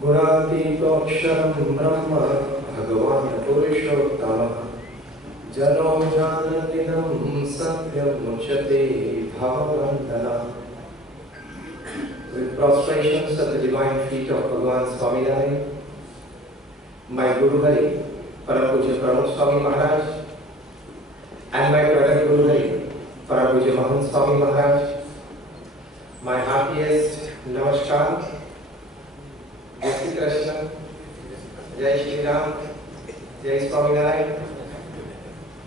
गुणातीतोऽक्षरं ब्रह्म भगवान् पुरुषोत्तमः जनो जानन्निदं सत्यं मुच्यते भववन्दना. With prostrations at the divine feet of Bhagavan Swaminarayan, my Guru Hari, Parampujya Pramukh Swami Maharaj, and my brother Guru Hari, Parampujya Mahan Swami Maharaj, my happiest Namaskar, Jai Shri Krishna, Jai Shri Ram, Jai Swaminarayan,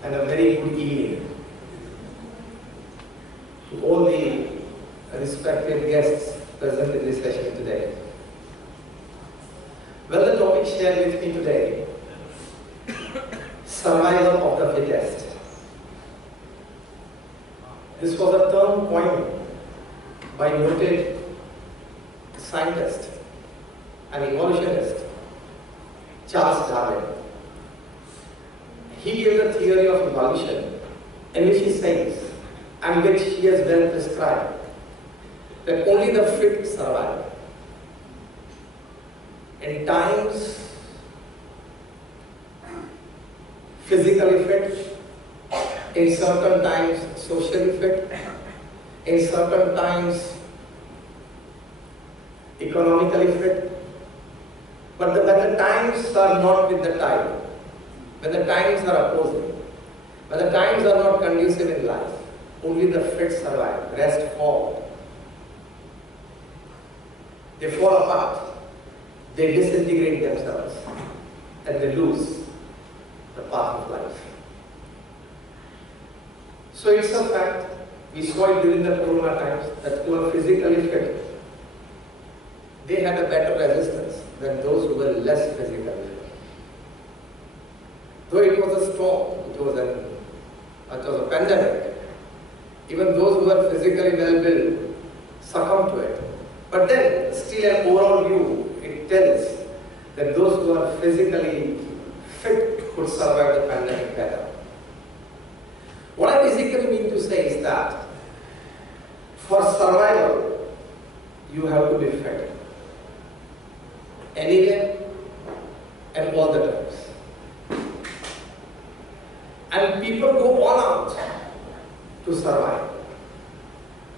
and a very good evening to all the respected guests present in this session today. Well, the topic shared with me today, survival of the fittest. This was a term coined by noted scientist and evolutionist Charles Darwin. He gave the theory of evolution in which he says, and which he has well prescribed, that only the fit survive. In times physically fit, in certain times socially fit, in certain times economically fit, but when the times are not with the tide, when the times are opposing, when the times are not conducive in life, only the fit survive, rest fall. They fall apart, they disintegrate themselves, and they lose the path of life. So it's a fact, we saw it during the Corona times, that who are physically fit, they had a better resistance than those who were less physically fit. Though it was a storm, it was a pandemic, even those who were physically well-built succumbed to it. But then, still an overall view, it tells that those who are physically fit could survive the pandemic better. What I basically mean to say is that for survival, you have to be fit. Anywhere and all the times. And people go all out to survive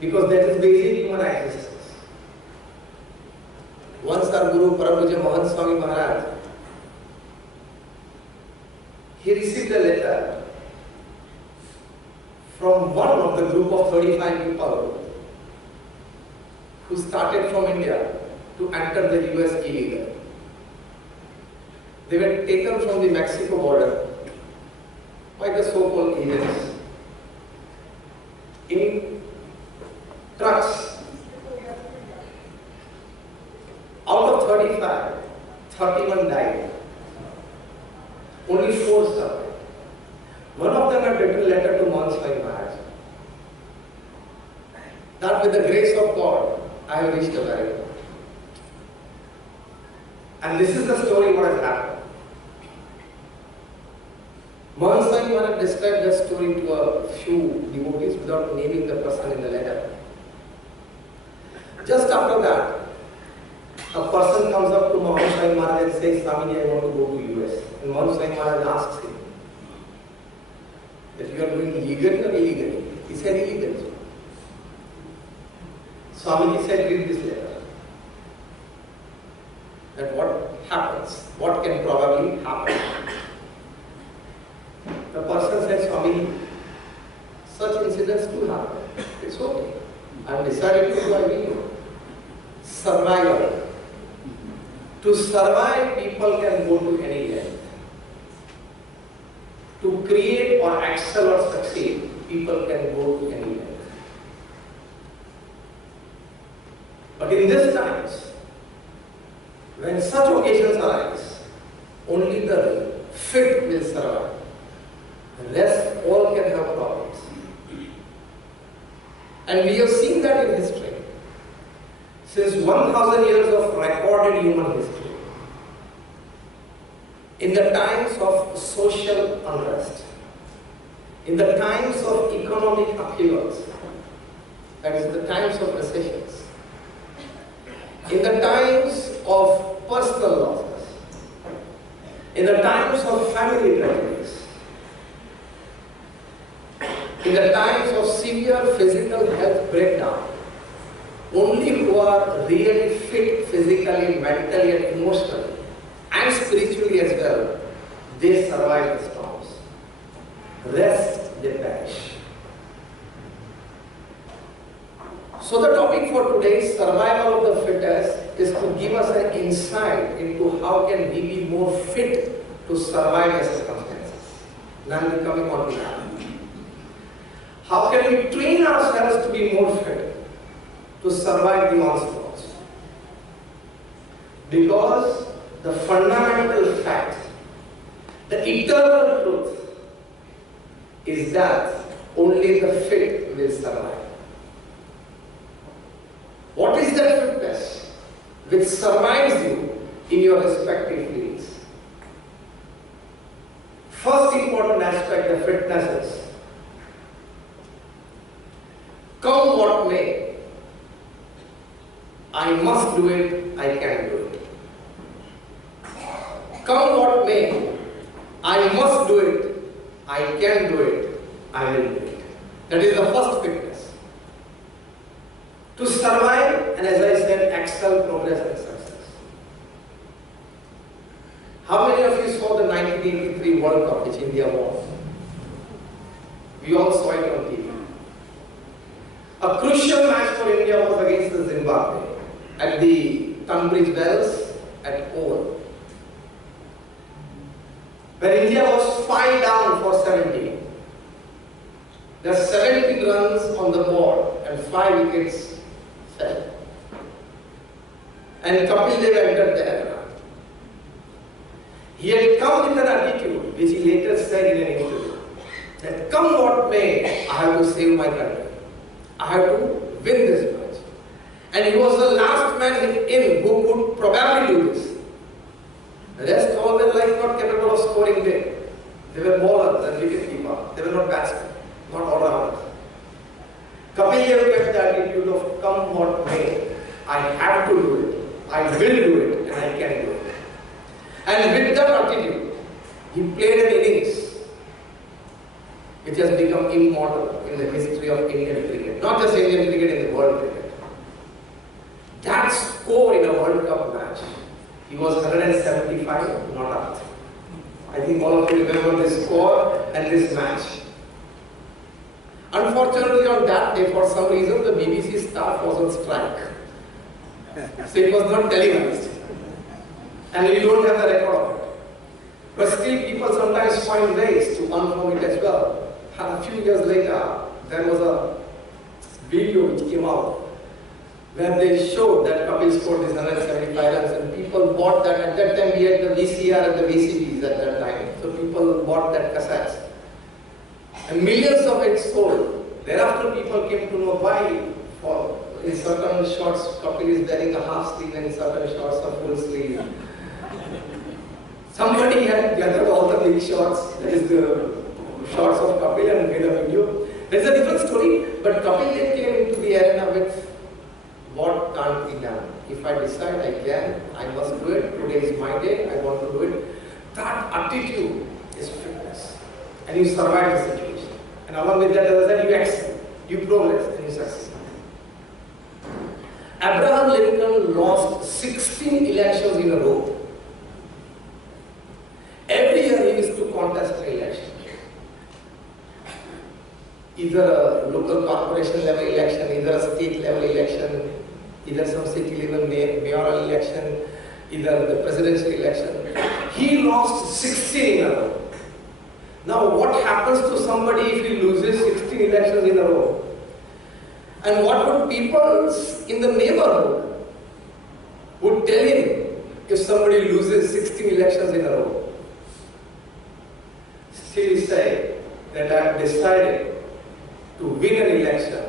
because that is basic human existence. Once our Guru Parampujya Mahan Swami Maharaj, he received a letter from one of the group of 35 people who started from India to enter the US illegal. They were taken from the Mexico border by the so-called agents in trucks. Out of 35, 31 died. Only 4 survived. One of them had written a letter to Mahan Swami Maharaj that with the grace of God, I have reached America. And this is the story what has happened. Mahan Swami Maharaj described that story to a few devotees without naming the person in the letter. Just after that, a person comes up to Mahan Swami Maharaj and says, Swamiji, I want to go to US. And Mahan Swami Maharaj asks him, that you are doing legally or illegally? He said illegally. Swamiji said, read this letter. That what happens, what can probably happen. The person said, Swamiji, such incidents do happen. It's okay. I have decided to do my video. Survival. To survive, people can go to any length. To create or excel or succeed, people can go to any length. But in these times, when such occasions arise, only the fit will survive. The rest all can have problems. And we have seen that in history. Since 1000 years of recorded human history, in the times of social unrest, in the times of economic upheavals, that is the times of recessions, in the times of of family tragedies, in the times of severe physical health breakdown, only who are really fit physically, mentally and emotionally and spiritually as well, they survive the storms. Rest, they perish. So the topic for today's survival of the fittest is to give us an insight into how can we be more fit to survive the circumstances. Now I'm coming on to that. How can we train ourselves to be more fit to survive the onslaughts? Because the fundamental fact, the eternal truth is that only the fit will survive. What is that fitness which survives you in your respective fields? First important aspect of fitness is, come what may, I must do it, I can do it. Come what may, I must do it, I can do it, I will do it. That is the first fitness. To survive and, as I said, excel, progress and success. How many of you saw the 1983 World Cup which India won? We all saw it on TV. A crucial match for India was against the Zimbabwe at the Tunbridge Wells at Oval, where India was 5 down for 17. There are 17 runs on the board and 5 wickets fell. And Kapil Dev entered the arena. He had come with an attitude which he later said in an interview that come what may, I have to save my country. I have to win this match. And he was the last man in who could probably do this. The rest all were like not capable of scoring big. They were bowlers and wicket keeper. They were not batsmen, not all rounders. Kapil Dev kept the attitude of come what may, I have to do it, I will do it, and I can do it. And with that attitude, he played an innings which has become immortal in the history of Indian cricket. Not just Indian cricket, in the world cricket. That score in a World Cup match, he was 175, not out. I think all of you remember this score and this match. Unfortunately, on that day, for some reason, the BBC staff was on strike. So it was not televised. And we don't have the record of it. But still, people sometimes find ways to unform it as well. And a few years later, there was a video which came out where they showed that Kapil scored this 175 runs, and people bought that. At that time, we had the VCR and the VCDs at that time. So people bought that cassettes. And millions of it sold. Thereafter, people came to know why, for in certain shots, Kapil is wearing a half sleeve, and in certain shots, a full sleeve. Somebody had gathered all the big shots, that is the shots of Kapil, and made a video. There's a different story, but Kapil came into the arena with what can't be done. If I decide I can, I must do it. Today is my day, I want to do it. That attitude is fitness. And you survive the situation. And along with that, as I said, you excel, you progress, and you succeed. Abraham Lincoln lost 16 elections in a row. Every year he used to contest an election. Either a local corporation level election, either a state level election, either some city level mayoral election, either the presidential election. He lost 16 in a row. Now what happens to somebody if he loses 16 elections in a row? And what would people in the neighborhood would tell him if somebody loses 16 elections in a row? Still he said that I have decided to win an election.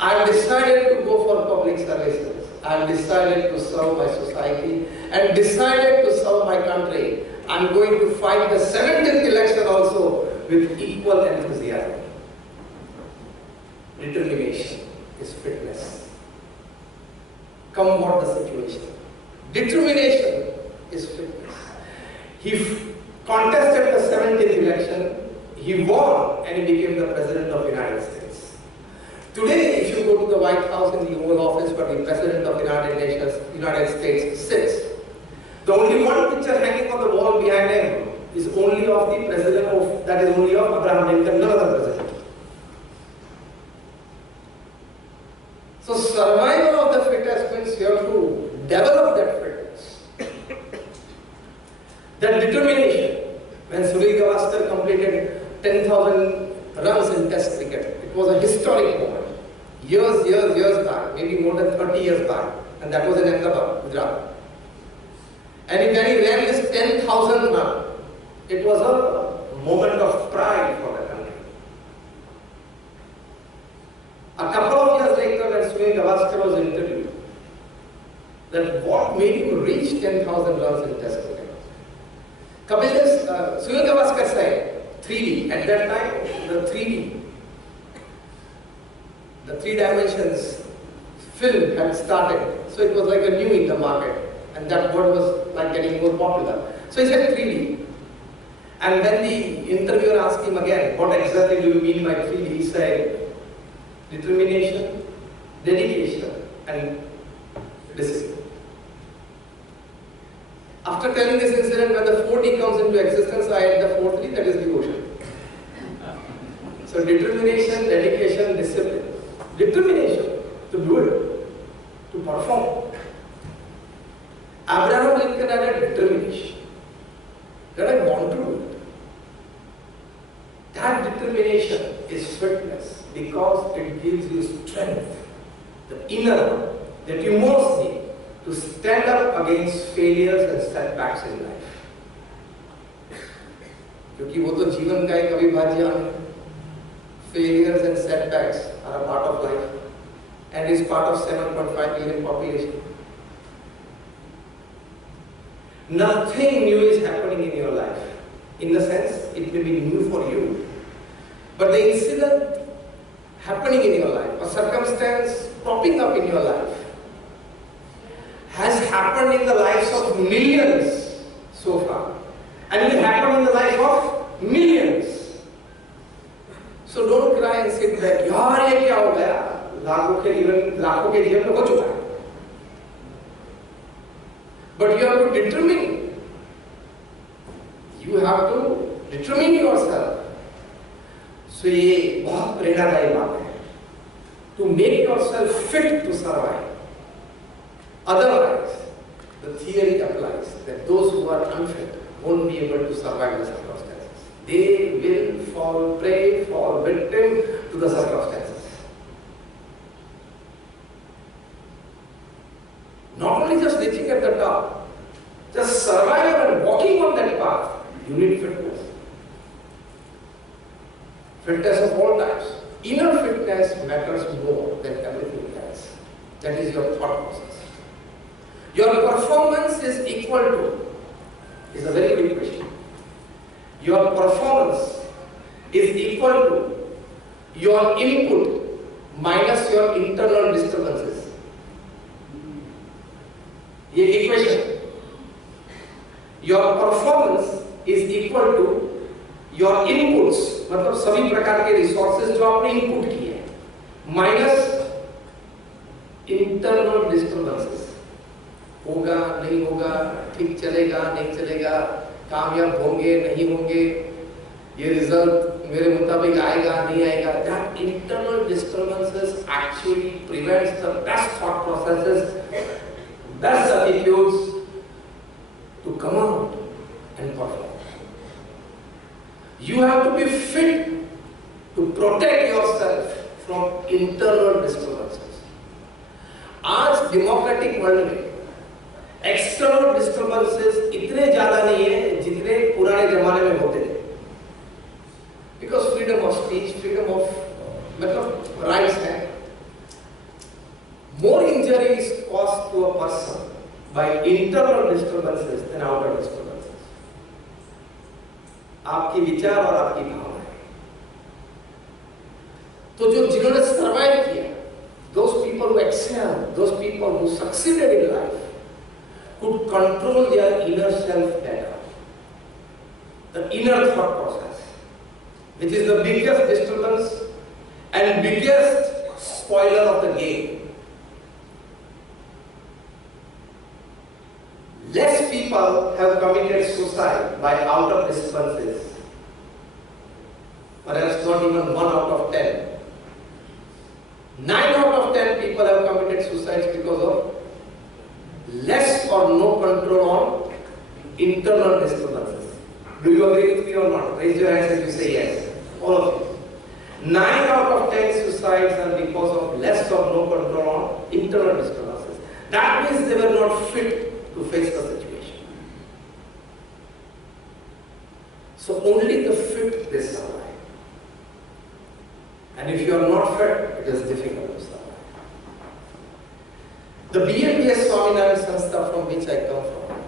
I have decided to go for public services. I have decided to serve my society and decided to serve my country. I am going to fight the 17th election also with equal enthusiasm. Determination is fitness. Come what the situation. Determination is fitness. contested the 17th election, he won and he became the President of the United States. Today, if you go to the White House in the Oval Office where the President of the United States sits, the only one picture hanging on the wall behind him is only of the President of, that is only of Abraham Lincoln, none other president. So survival of the fittest means you have to develop that fitness. That determination. When Jigar Killawalla completed 10,000 runs in Test cricket, it was a historic moment. Years back, maybe more than 30 years back, and that was in Ahmedabad, Gujarat. And when he ran this 10,000 run, it was a moment of pride for the country. A couple of years later, when Jigar Killawalla was interviewed, that what made him reach 10,000 runs in Test cricket? Jigar Killawalla said 3D. At that time, the 3D, the 3 dimensions film had started. So it was like a new in the market. And that word was like getting more popular. So he said 3D. And when the interviewer asked him again, what exactly do you mean by 3D? He said, determination, dedication, and discipline. After telling this incident, when the 4D comes into existence, I add the 4th D, that is devotion. So determination, dedication, discipline. Determination to do it, to perform. Abraham Lincoln had a determination that I want to do it. That determination is fitness because it gives you strength, the inner one that you most need to stand up against failures and setbacks in life. क्योंकि वो तो जीवन का एक अविभाज्य अंग है. Failures and setbacks are a part of life and is part of 7.5 billion population. Nothing new is happening in your life. In the sense, it may be new for you. But the incident happening in your life, a circumstance popping up in your life, has happened in the lives of millions so far. And will happen in the life of millions. So don't cry and sit back. यार ये क्या हो गया? लाखों के जीवन में हो चुका है. But you have to determine. You have to determine yourself. So ये बहुत प्रेरणादायी बात है. To make yourself fit to survive. Otherwise, the theory applies that those who are unfit won't be able to survive the circumstances. They will fall prey, fall victim to the circumstances. Not only just reaching at the top, just surviving and walking on that path, you need fitness. Fitness of all types. Inner fitness matters more than everything else. That is your thought process. Your performance is equal to, is a very big question. Your performance is equal to your input minus your internal disturbances. ये equation. Your performance is equal to your inputs, मतलब सभी प्रकार के resources जो आपने input किए हैं, minus internal disturbances. होगा नहीं होगा, ठीक चलेगा नहीं चलेगा, कामयाब होंगे नहीं होंगे, ये रिजल्ट मेरे मुताबिक आएगा नहीं आएगा. That internal disturbances actually prevents the best thought processes, best attitudes to come out and perform. You have to be fit to protect yourself from internal disturbances. आज democratic world में एक्सटर्नल डिस्टर्बेंसेस इतने ज्यादा नहीं है जितने पुराने जमाने में होते थे. Because freedom of speech, freedom of मतलब राइट्स है. More injury is caused to a person by internal disturbances than outer disturbances. आपकी विचार और आपकी भावनाएं. तो जो जिन्होंने सर्वाइव किया, those people who excel, those people who succeeded in life, could control their inner self better. the inner thought process, which is the biggest disturbance and biggest spoiler of the game. Less people have committed suicide by out of disturbances, perhaps not even 1 out of 10. 9 out of 10 people have committed suicides because of less or no control on internal disturbances. Do you agree with me or not? Raise your hands if you say yes. All of you. 9 out of 10 suicides are because of less or no control on internal disturbances. That means they were not fit to face the situation. So only the fit they survive. And if you are not fit, it is difficult to survive. The BAPS Swaminarayan Sanstha from which I come from,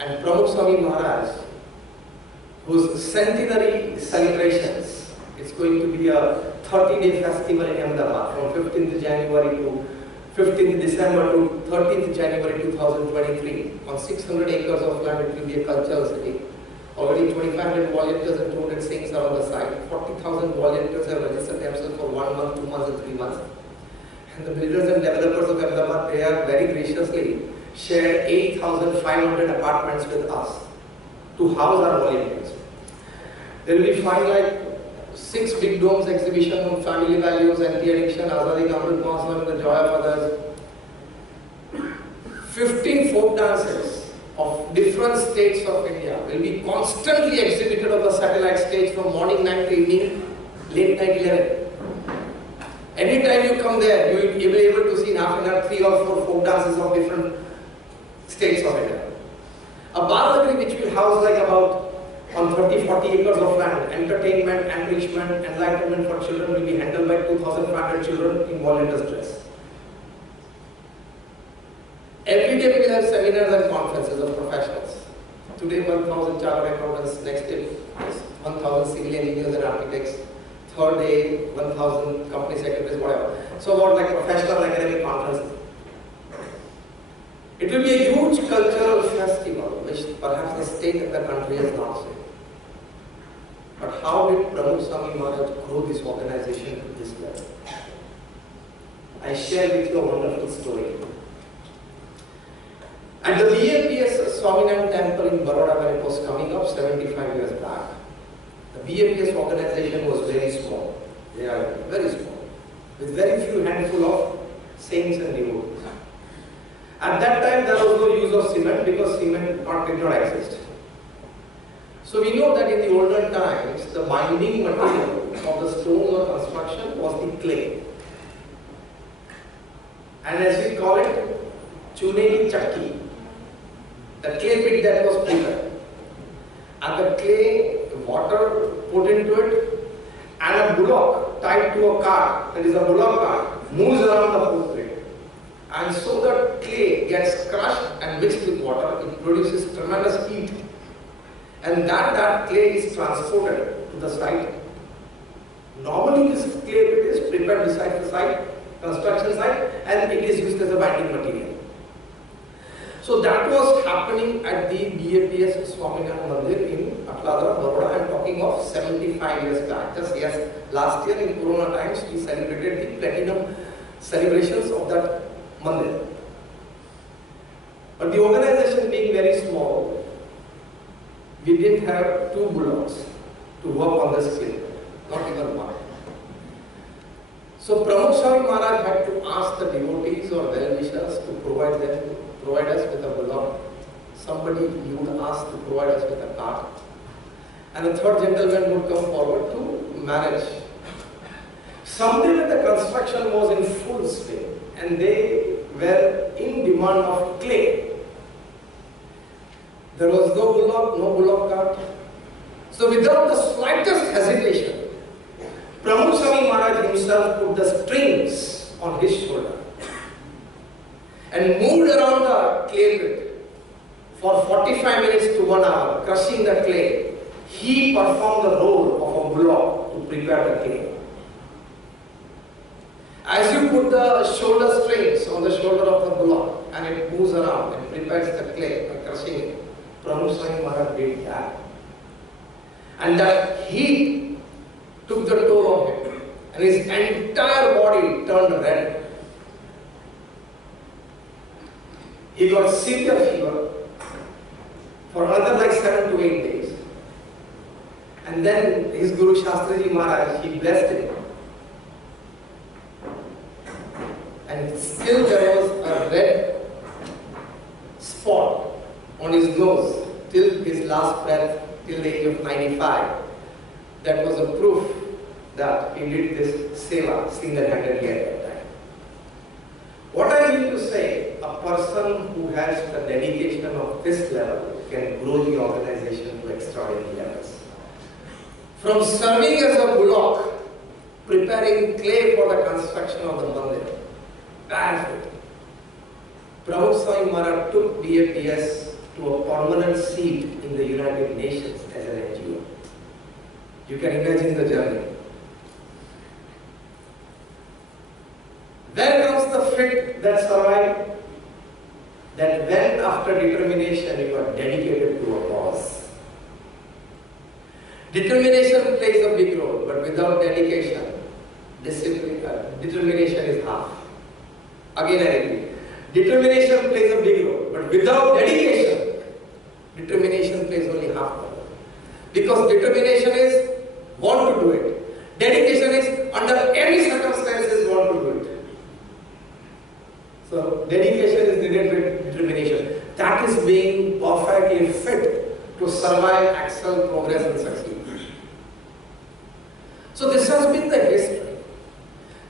and Pramukh Swami Maharaj, whose centenary celebrations, it's going to be a 30-day festival in Ahmedabad from 15th January to 15th December to 13th January 2023. On 600 acres of land, it will be a cultural city. Already 2,500 volunteers and 200 saints are on the site. 40,000 volunteers have registered themselves for 1 month, 2 months, and 3 months. And the builders and developers of Ahmedabad, they have very graciously shared 8,500 apartments with us to house our volunteers. There will be 6 big domes exhibition on family values, anti-addiction, Azadi Amrit Mahotsav, the joy of others. 15 folk dances of different states of India will be constantly exhibited on the satellite stage from morning 9 to evening, late night 11. Anytime you come there, you will be able to see in half an hour 3 or 4 folk dances of different states of India. A Baladri which will house like about on 30-40 acres of land, entertainment, enrichment, enlightenment for children will be handled by 2,500 children in volunteers dress. Every day we will have seminars and conferences of professionals. Today 1,000 chartered accountants, next day 1,000 civil engineers and architects, third day 1,000 company secretaries, whatever. So about like professional academic conferences. It will be a huge cultural festival which perhaps the state and the country has not seen. But how did Pramukh Swami Maharaj grow this organization to this level? I share with you a wonderful story. At the BAPS Swaminarayan temple in Baroda, when it was coming up 75 years back, the BAPS organization was very small. They are very small, with very few handful of saints and devotees. At that time, there was no use of cement because cement did not exist. So we know that in the olden times, the binding material of the stone or construction was the clay. And as we call it, chune ki chakki, the clay pit that was prepared. And the clay, water put into it, and a bullock tied to a cart, that is a bullock cart, moves around the whole pit. And so the clay gets crushed and mixed with water, it produces tremendous heat. And that clay is transported to the site. Normally this clay pit is prepared beside the site, construction site, and it is used as a binding material. So that was happening at the BAPS Swaminarayan Mandir in Atladra, Baroda. I am talking of 75 years back. Just yes, last year in Corona times we celebrated the platinum celebrations of that Mandir. But the organization being very small, we didn't have 2 bullocks to work on this clay, not even 1. So Pramukh Swami Maharaj had to ask the devotees or well-wishers to provide us with a bullock. Somebody he would ask to provide us with a cart. And the third gentleman would come forward to manage. Someday when the construction was in full swing and they were in demand of clay, there was no bullock cart. So without the slightest hesitation, Pramukh Swami Maharaj himself put the strings on his shoulder and moved around the clay pit for 45 minutes to 1 hour, crushing the clay. He performed the role of a bullock to prepare the clay. As you put the shoulder strings on the shoulder of the bullock and it moves around and prepares the clay by crushing it, Pramukh Swami Maharaj did that. And that heat took the toll of him, and his entire body turned red. He got severe fever for another like 7 to 8 days. And then his Guru Shastriji Maharaj, he blessed him. And still there was a red spot on his nose till his last breath, till the age of 95. That was a proof that he did this seva single-handedly at that time. What I mean to say, a person who has the dedication of this level can grow the organization to extraordinary levels. From serving as a bullock, preparing clay for the construction of the mandir, barefoot, Prabhu Swami Maharaj took BAPS to a permanent seat in the United Nations as an NGO. You can imagine the journey. Then comes the fit that survived, that when after determination you are dedicated to a cause. Determination plays a big role, but without dedication, determination is half. Again I repeat, determination plays a big role, but without dedication, determination plays only half the role. Because determination is want to do it. Dedication is under any circumstances want to do it. So dedication is needed with determination. That is being perfectly fit to survive, excel, progress and succeed. So this has been the history.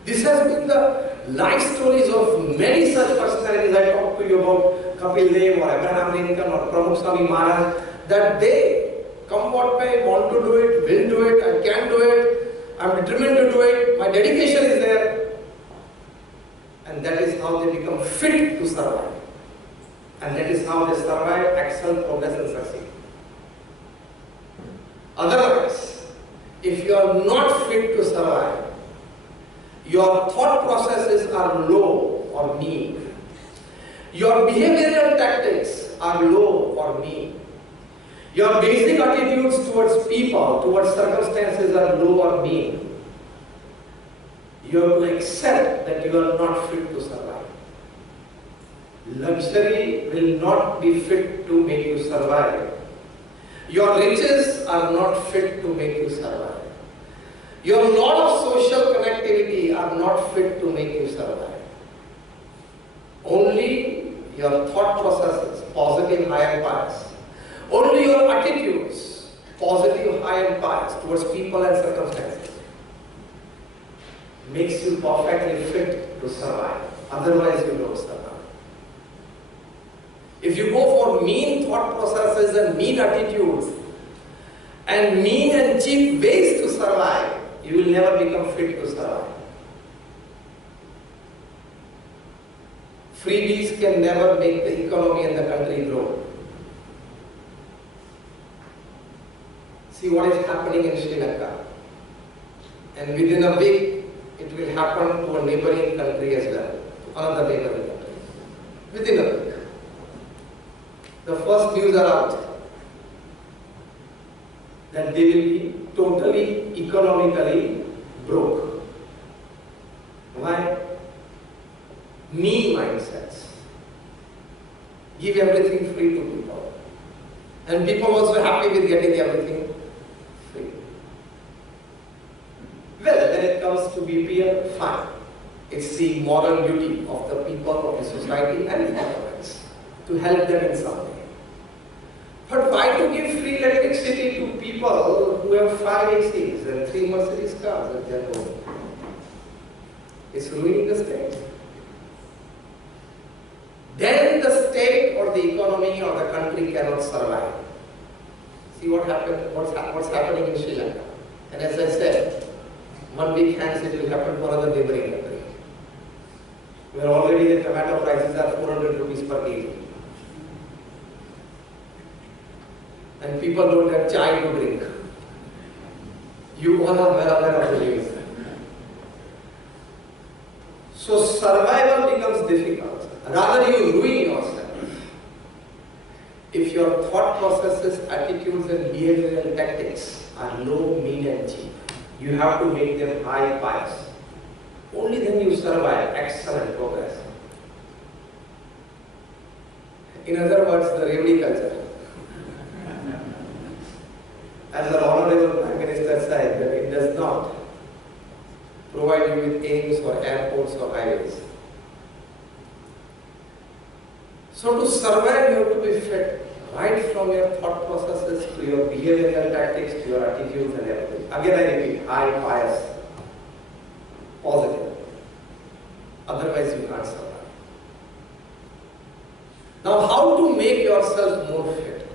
This has been the life stories of many such personalities. I talked to you about Kapil Dev or Abraham Lincoln or Pramukh Swami Maharaj, that they come what may, want to do it, will do it, I can do it, I am determined to do it, my dedication is there. And that is how they become fit to survive. And that is how they survive, excel, progress and succeed. Otherwise, if you are not fit to survive, your thought processes are low or mean. Your behavioral tactics are low or mean. Your basic attitudes towards people, towards circumstances are low or mean. You have to accept that you are not fit to survive. Luxury will not be fit to make you survive. Your riches are not fit to make you survive. Your lot of social connectivity are not fit to make you survive. Only your thought processes, positive, high and pious. Only your attitudes, positive, high and pious towards people and circumstances, makes you perfectly fit to survive. Otherwise you don't survive. If you go for mean thought processes and mean attitudes and mean and cheap ways to survive, you will never become fit to survive. Freebies can never make the economy and the country grow. See what is happening in Sri Lanka. And within a week, it will happen to a neighboring country as well, to another neighboring country. Within a week. The first news are out that they will be totally economically broke. Why? Mean mindsets. Give everything free to people. And people also happy with getting everything free. Well, when it comes to BPL, fine. It's the moral duty of the people of the society and the governments to help them in some way. But why to give free electricity to people who have 5 ACs and 3 Mercedes cars at their home? It's ruining the state. Then the state or the economy or the country cannot survive. See what happened? What's happening in Sri Lanka? And as I said, 1 week hence it will happen to another neighboring country, where already the tomato prices are 400 rupees per kg. And people don't have chai to drink. You all are well aware of the news. So survival becomes difficult. Rather you ruin yourself. if your thought processes, attitudes and behavioral tactics are low, mean and cheap, you have to make them high pious. Only then you survive, excel and progress. In other words, the Revdi culture. As the Honorable Prime Minister said, that it does not provide you with aims or airports or highways. So to survive, you have to be fit, right from your thought processes to your behavioral tactics, to your attitudes and everything. Again I repeat, high, pious, positive. Otherwise you can't survive. Now how to make yourself more fit?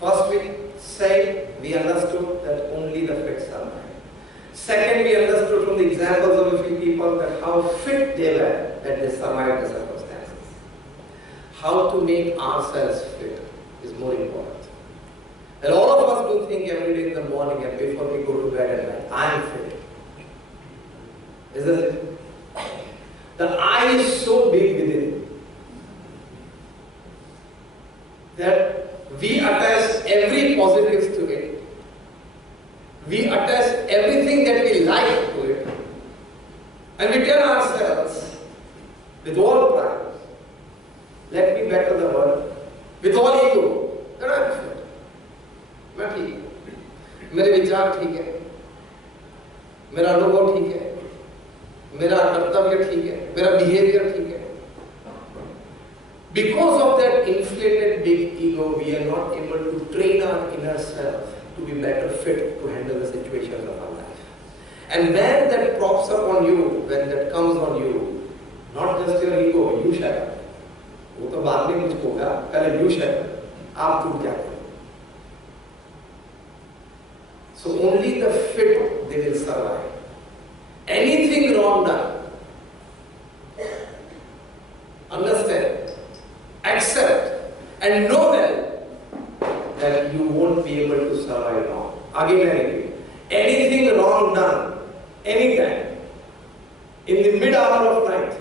First we understood that only the fit survive. Second, we understood from the examples of a few people that how fit they were that they survived the circumstances. How to make ourselves fit is more important. And all of us do think every day in the morning and before we go to bed at night, I am fit. Isn't it? The I is so big within that we attach every positive to it. We attach everything that we like to it. And we tell ourselves with all pride, let me better the world, with all ego, that I am fit. मैं ठीक है, मेरे विचार ठीक है, मेरा अनुभव ठीक है, मेरा कर्तव्य ठीक है, मेरा behavior ठीक है. Because of that inflated big ego, we are not able to train our inner self to be better fit to handle the situations of our life. And when that props up on you, when that comes on you, not just your ego, you shut up. वो तो बाद में कुछ होगा, पहले you shut up. आप टूट जाते. So only the fit they will survive. Anything wrong done, understand, accept, and know that you won't be able to survive long. Again and again. Anything wrong done, anytime, in the mid-hour of night,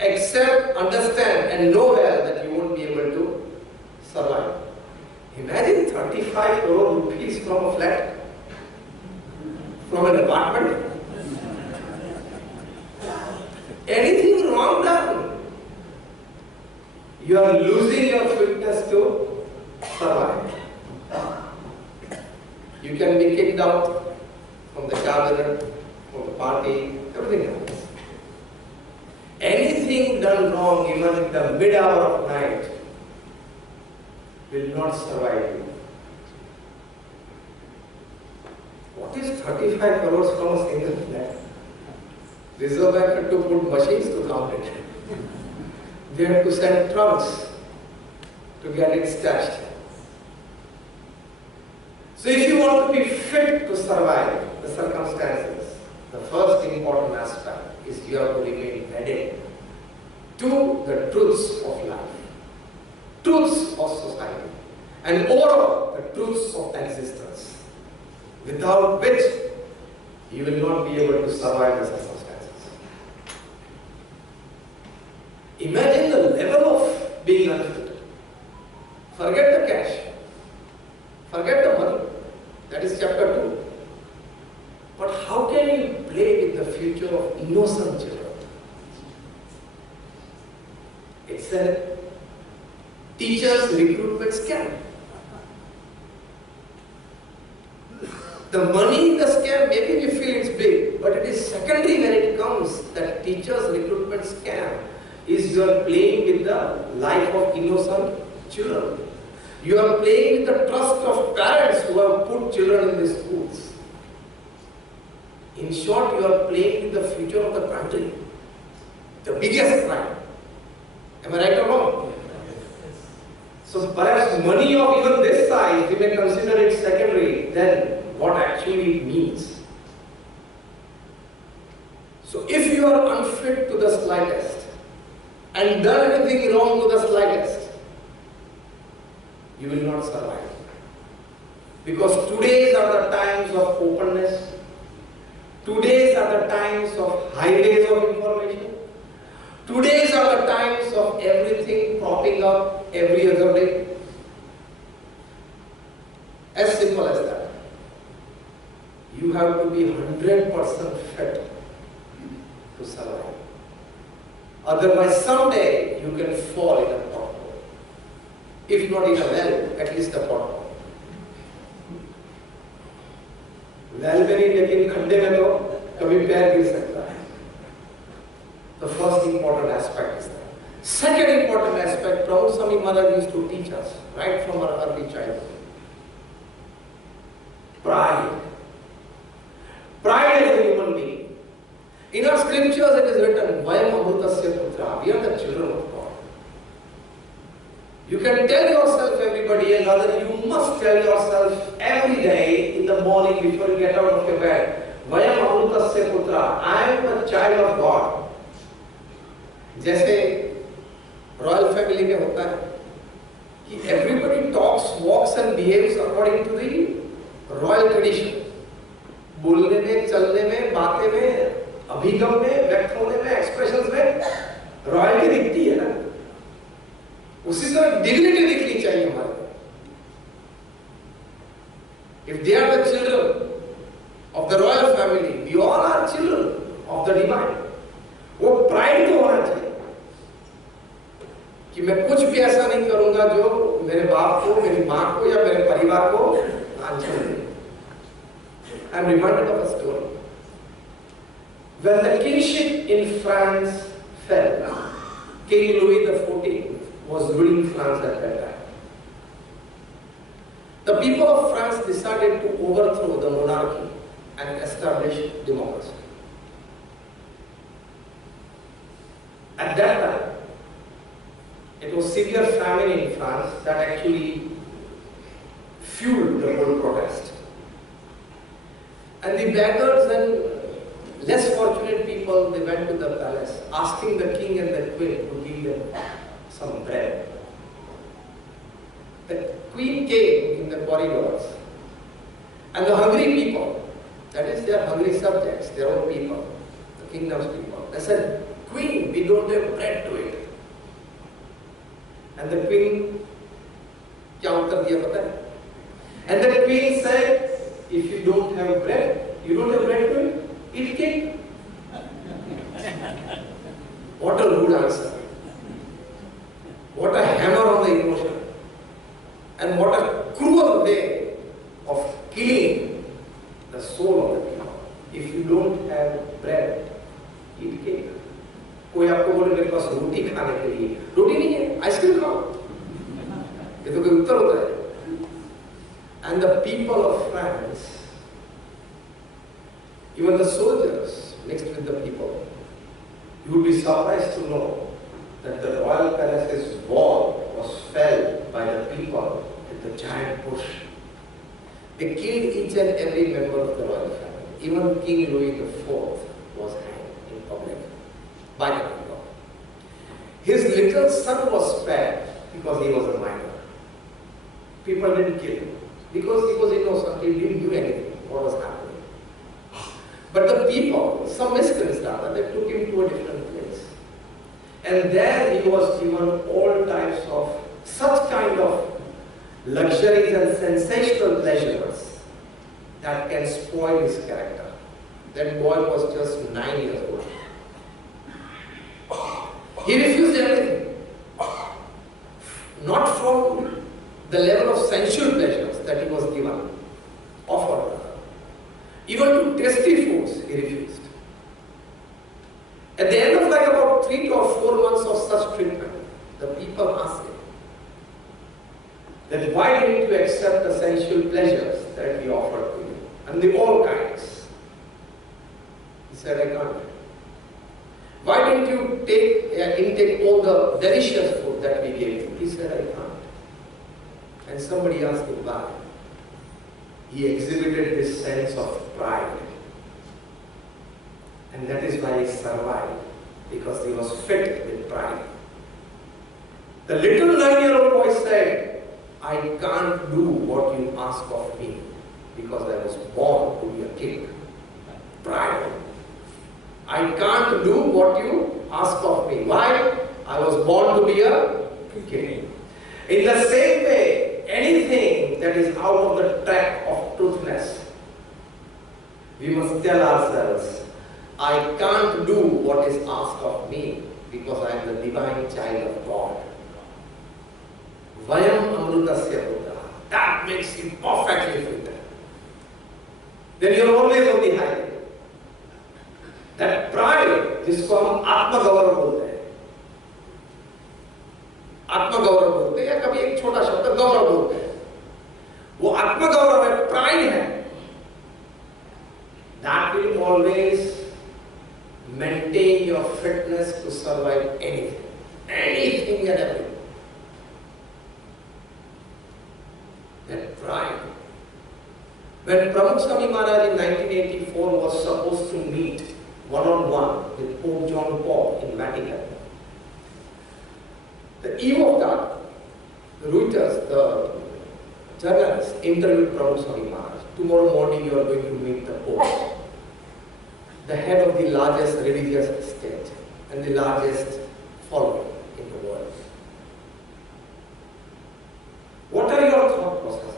accept, understand, and know well that you won't be able to survive. Imagine 35 crore rupees from a flat, from an apartment. Anything wrong done, you are losing your fitness to survive. You can be kicked out from the cabinet, from the party, everything else. Anything done wrong, even in the mid-hour of night, will not survive you. What is 35 crores from a single flat? Reserve Bank had to put machines to count it. They had to send trucks to get it stashed. So if you want to be fit to survive the circumstances, the first important aspect is you have to remain wedded to the truths of life, truths of society, and overall the truths of existence, without which you will not be able to survive the circumstances. Imagine the level of being unfit. Forget the cash. Forget the money. That is chapter 2. But how can you play with the future of innocent children? It's a teacher's recruitment scam. The money in the scam, maybe we feel it's big, but it is secondary when it comes that teacher's recruitment scam is you are playing with the life of innocent children. You are playing with the trust of parents who have put children in the schools. In short, you are playing with the future of the country. The biggest crime. Am I right or wrong? So perhaps money of even this size, we may consider it secondary than what actually it means. So if you are unfit to the slightest and done anything wrong to the slightest, you will not survive. Because today's are the times of openness. Today's are the times of highways of information. Today's are the times of everything propping up every other day. As simple as that. You have to be 100% fit to survive. Otherwise, someday you can fall in a pothole. If not in a well, at least a pothole. Well में नहीं, लेकिन खड्डे में तो कभी पैर गिर सकता है. The first important aspect is that. Second important aspect, Prabhu Swami Maharaj used to teach us right from our early childhood. Pride. Pride as a human being. In our scriptures it is written, Vayam Amrutasya Putra. We are the children of God. You can tell yourself, everybody, and rather you must tell yourself every day in the morning before you get out of your bed, Vayam Amrutasya Putra. I am a child of God. जैसे royal family में होता है कि everybody talks, walks and behaves according to the royal tradition. बोलने में, चलने में, बातें में, अभिगम में, व्यक्त होने में, एक्सप्रेशंस में रॉयल्टी दिखती है ना. उसी तरह डिग्निटी दिखनी चाहिए हमारे. If they are the children of the royal family, we all are children of the divine. वो प्राइड तो होना चाहिए कि मैं कुछ भी ऐसा नहीं करूंगा जो मेरे बाप को, मेरी माँ को या मेरे परिवार को लांछन दे. I am reminded of a story. When the kingship in France fell, King Louis XIV was ruling France at that time. The people of France decided to overthrow the monarchy and establish democracy. At that time, it was severe famine in France that actually fueled the whole protest. And the beggars and less fortunate people, they went to the palace asking the king and the queen to give them some bread. The queen came in the corridors and the hungry people, that is their hungry subjects, their own people, the kingdom's people, they said, Queen, we don't have bread to eat. And the queen, क्या उत्तर दिया पता है? And the queen said, if you don't have bread, you don't have bread to eat cake. What a rude answer. What a hammer on the emotion. And what a cruel way of killing the soul of the people. If you don't have bread, eat cake. कोई आपको बोले मेरे पास रोटी खाने के लिए, रोटी नहीं है, ice cream खाओ. ये तो कोई उत्तर होता है. And the people of France, even the soldiers mixed with the people, you would be surprised to know that the royal palace's wall was felled by the people with the giant push. They killed each and every member of the royal family. Even King Louis IV was hanged in public by the people. His little son was spared because he was a minor. People didn't kill him because he was innocent, he didn't do anything, what was happening. But the people, some miscreants rather, they took him to a different place. And there he was given all types of such kind of luxuries and sensational pleasures that can spoil his character. That boy was just 9 years old. He refused everything. Not from the level of sensual pleasures that he was given, offered. Even to tasty foods, he refused. At the end of like about 3 or 4 months of such treatment, the people asked him that why didn't you accept the sensual pleasures that we offered to you? And the all kinds. He said, I can't. Why didn't you intake all the delicious food that we gave you? He said, I can't. And somebody asked him why. He exhibited this sense of pride. And that is why he survived, because he was fit with pride. The little 9-year-old boy said, I can't do what you ask of me, because I was born to be a king. Pride. I can't do what you ask of me. Why? I was born to be a king. In the same way, anything that is out of the track of truthness, we must tell ourselves, I can't do what is asked of me because I am the divine child of God. Vayam amrutasya buddha. That makes you perfectly fit. Then you are always on the highway. That pride, जिसको हम आत्मगौरव बोलते हैं, आत्मगौरव बोलते हैं या कभी एक छोटा शब्द गौरव बोलते हैं, वो आत्मगौरव है, प्राइड है. That will always maintain your fitness to survive anything, anything and everything. That pride. When Pramukh Swami Maharaj in 1984 was supposed to meet one-on-one with Pope John Paul in Vatican, the eve of that, Reuters, the journalist, interviewed Pramukh Swami Maharaj. Tomorrow morning you are going to meet the Pope, the head of the largest religious state and the largest following in the world. What are your thought processes?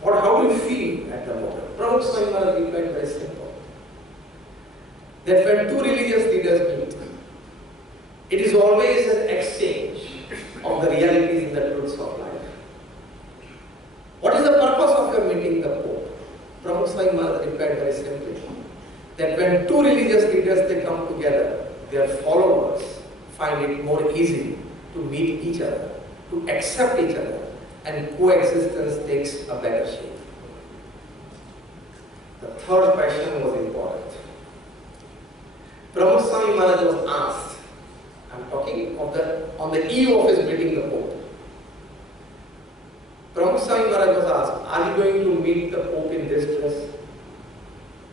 Or how do you feel at the moment? Pramukh Swami Maharaj replied very simple. That when two religious leaders meet, it is always an exchange of the realities and the truths of life. What is the purpose of your meeting the Pope? Pramukh Swami Maharaj replied very simply. That when two religious leaders they come together, their followers find it more easy to meet each other, to accept each other, and coexistence takes a better shape. The third question was important. Pramukh Swami Maharaj was asked, I'm talking of on the eve of his meeting the Pope. Pramukh Swami Maharaj was asked, are you going to meet the Pope in this dress?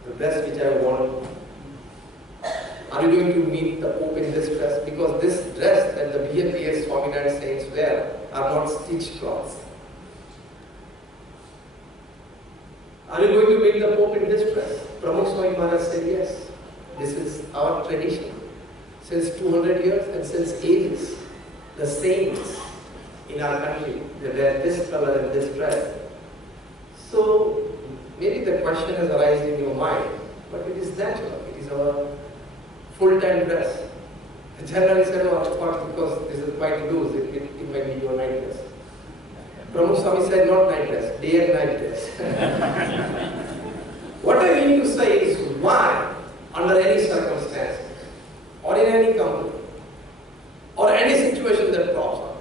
The dress which I want. Are you going to meet the Pope in this dress? Because this dress that the BFPS Swaminarayan saints wear are not stitched cloths. Are you going to meet the Pope in this dress? Pramukh Swami Maharaj said yes. This is our tradition. Since 200 years and since ages, the saints in our country, they wear this color and this dress. So, maybe the question has arisen in your mind, but it is natural. It is our full-time dress. The general said, oh, of course, because this is quite loose, it might be your night dress. Pramukh Swami said, not night dress, day and night dress. What I mean to say is, why, under any circumstance, or in any company, or any situation that crops up,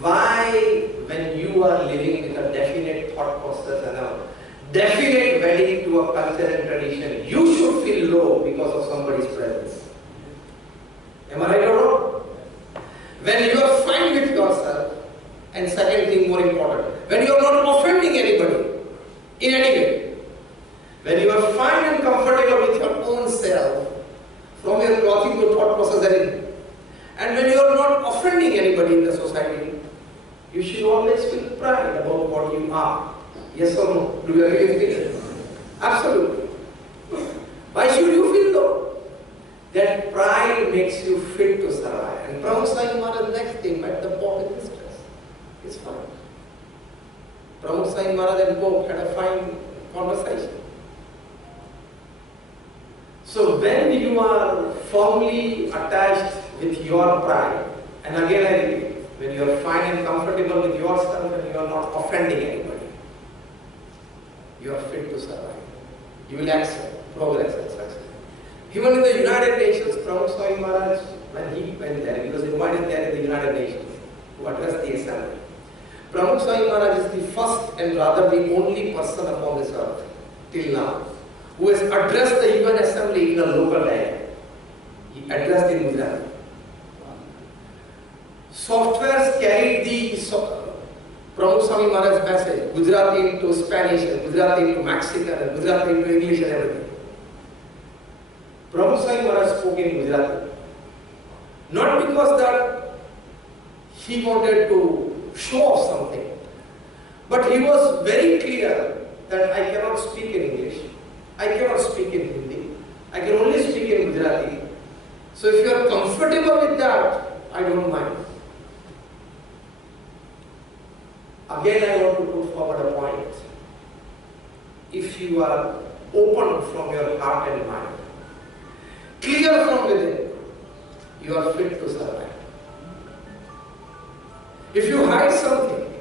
why, when you are living with a definite thought process and a definite wedding to a culture and tradition, you should feel low because of somebody's presence? Am I right or wrong? When you are fine with yourself, and second thing more important, when you are not offending anybody in any way, when you are fine and comfortable with your own self, from your clothing to thought process and when you are not offending anybody in the society, you should always feel pride about what you are. Yes or no? Do you agree with me? Absolutely. Why should you feel low? That pride makes you fit to survive. And Pramukh Swami Maharaj next thing met the Pope in this dress. It's fine. Pramukh Swami Maharaj and Pope had a fine conversation. So when you are firmly attached with your pride, and again I repeat, when you are fine and comfortable with yourself and you are not offending anybody, you are fit to survive. You will accept progress and success. Even in the United Nations, Pramukh Swami Maharaj, when he went there, because he invited there in the United Nations to address the assembly. Pramukh Swami Maharaj is the first and rather the only person upon this earth till now who has addressed the UN Assembly in a local dialect. He addressed in Gujarati. Softwares carried the Pramukh Swami Maharaj's message, Gujarati into Spanish, and Gujarati into Mexican, and Gujarati into English and everything. Pramukh Swami Maharaj spoke in Gujarati. Not because that he wanted to show off something, but he was very clear that I cannot speak in English, I cannot speak in Hindi, I can only speak in Gujarati. So if you are comfortable with that, I don't mind. Again, I want to put forward a point. If you are open from your heart and mind, clear from within, you are fit to survive. If you hide something,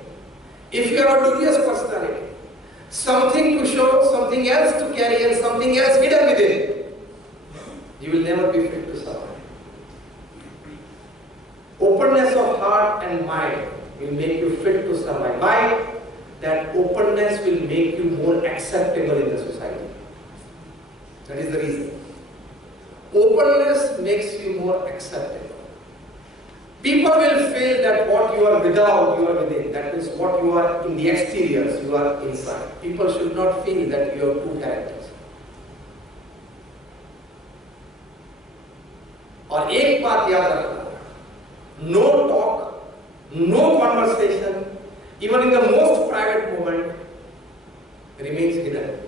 if you are a dubious personality, something to show, something else to carry, and something else hidden within, you will never be fit to survive. Openness of heart and mind will make you fit to survive. Why? That openness will make you more acceptable in the society. That is the reason. Openness makes you more acceptable. People will feel that what you are without, you are within. That means what you are in the exteriors, you are inside. People should not feel that you have two characters. और एक बात याद रखना, no talk, no conversation, even in the most private moment, remains hidden.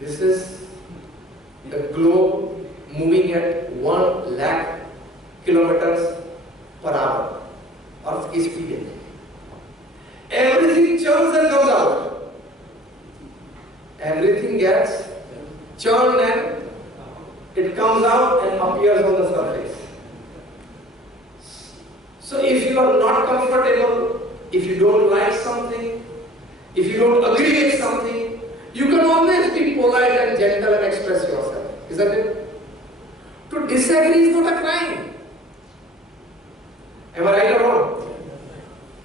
This is the globe moving at 1 lakh kilometers per hour. Earth की speed है. Everything churns and comes out. Everything gets churned and it comes out and appears on the surface. So if you are not comfortable, if you don't like something, if you don't agree with something, you can always be polite and gentle and express yourself, isn't it? To disagree is not a crime. Am I right or wrong?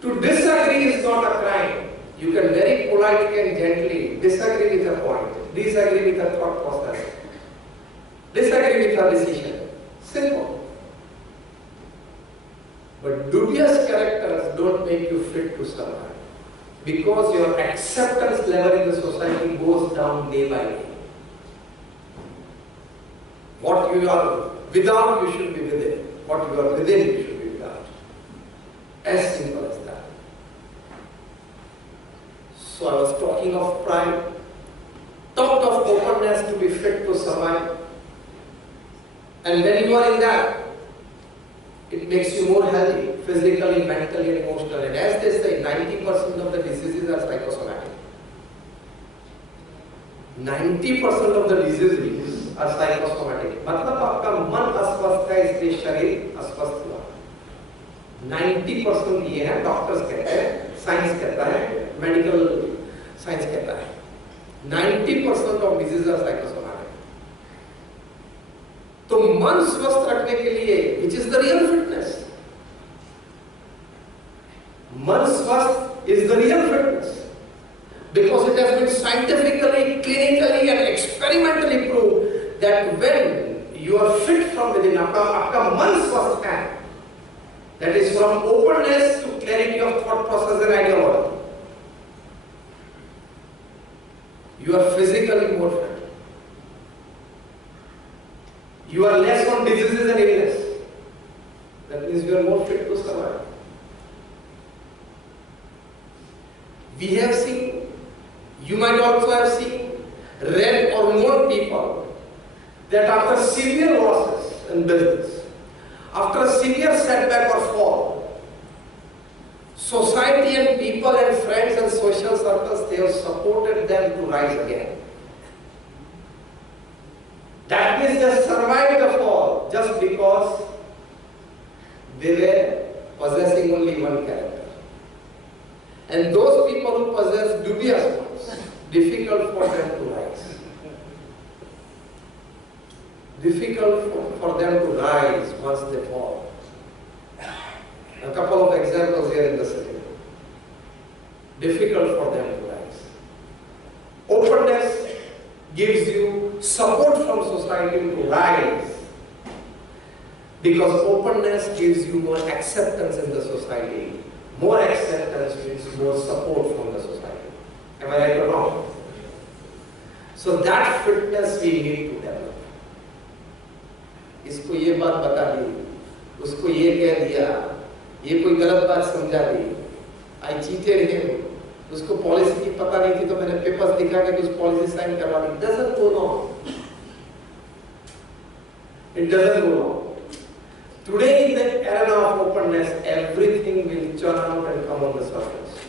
To disagree is not a crime. You can very politely and gently disagree with a point, disagree with a thought process, disagree with a decision. Simple. But dubious characters don't make you fit to survive, because your acceptance level in the society goes down day by day. What you are without, you should be within. What you are within, you should be without. As simple as that. So I was talking of pride, talked of openness to be fit to survive. And when you are in that, it makes you more healthy, physically, mentally, and emotionally. And as they say, 90% of the diseases are psychosomatic. 90% of the diseases are psychosomatic. मतलब आपका मन अस्वस्थ है इसलिए शरीर अस्वस्थ हुआ. 90% ये है, डॉक्टर्स कहते हैं, साइंस कहता है, मेडिकल साइंस कहता है. 90% of diseases are psychosomatic. तो मन स्वस्थ रखने के लिए, which is the real fitness, मन स्वस्थ is the real fitness, because it has been scientifically, clinically and experimentally proved that when you are fit from within, आपका मन स्वस्थ है, that is from openness to clarity of thought process and ideology, you are physically more fit. You are less on diseases and illness. That means you are more fit to survive. We have seen, you might also have seen, read or known people that after severe losses in business, after a severe setback or fall, society and people and friends and social circles, they have supported them to rise again. That means they survived the fall just because they were possessing only one character. And those people who possess dubious ones, difficult for them to rise. Difficult for them to rise once they fall. A couple of examples here in the city. Difficult for them to rise. Openness gives you support from society to rise, because openness gives you more acceptance in the society. More acceptance means more support from the society. Am I right or wrong? So that fitness we need to develop. इसको ये बात बता दी, उसको ये कह दिया, ये कोई गलत बात समझा दी, I cheated him, उसको पॉलिसी की पता नहीं थी तो मैंने पेपर्स दिखा के उस पॉलिसी साइन करवा दी. Doesn't go wrong. It doesn't go wrong. Today in the era of openness, everything will churn out and come on the surface.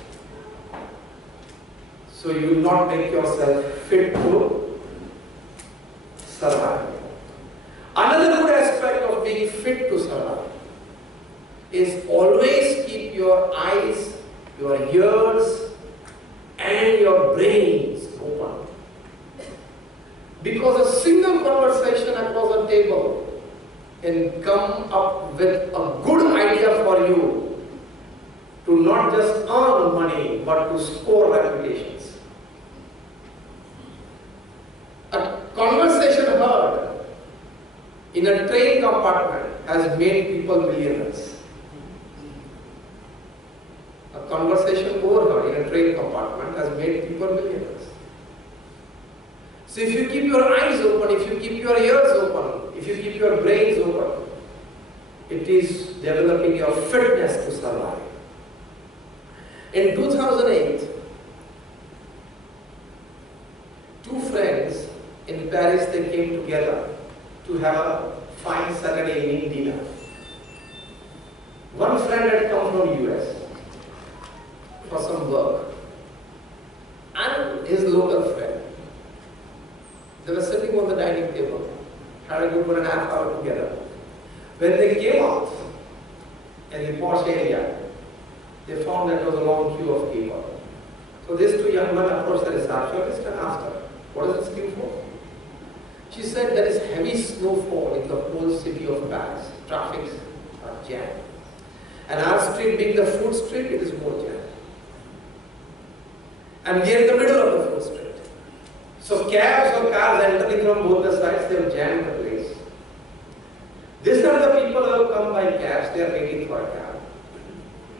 So you will not make yourself fit to survive. Another good aspect of being fit to survive is always keep your eyes, your ears, and your brains open. Because a single conversation across a table can come up with a good idea for you to not just earn money but to score reputations. A conversation heard in a train compartment has made people millionaires. A conversation overheard in a train compartment has made people millionaires. So if you keep your eyes open, if you keep your ears open, if you keep your brains open, it is developing your fitness to survive. In 2008, two friends in Paris, they came together to have a fine Saturday evening dinner. One friend had come from US for some work, and his local friend. They were sitting on the dining table, had a good 1.5 hours together. When they came out in the posh area, they found there was a long queue of people. So these two young men approached the receptionist and asked her, "What is this queue for?" She said, "There is heavy snowfall in the whole city of Paris. Traffic are jammed. And our street being the food street, it is more jammed. And we are in the middle of the food street. So cabs or cars entering from both the sides, they have jammed the place. These are the people who have come by cabs, they are waiting for a cab.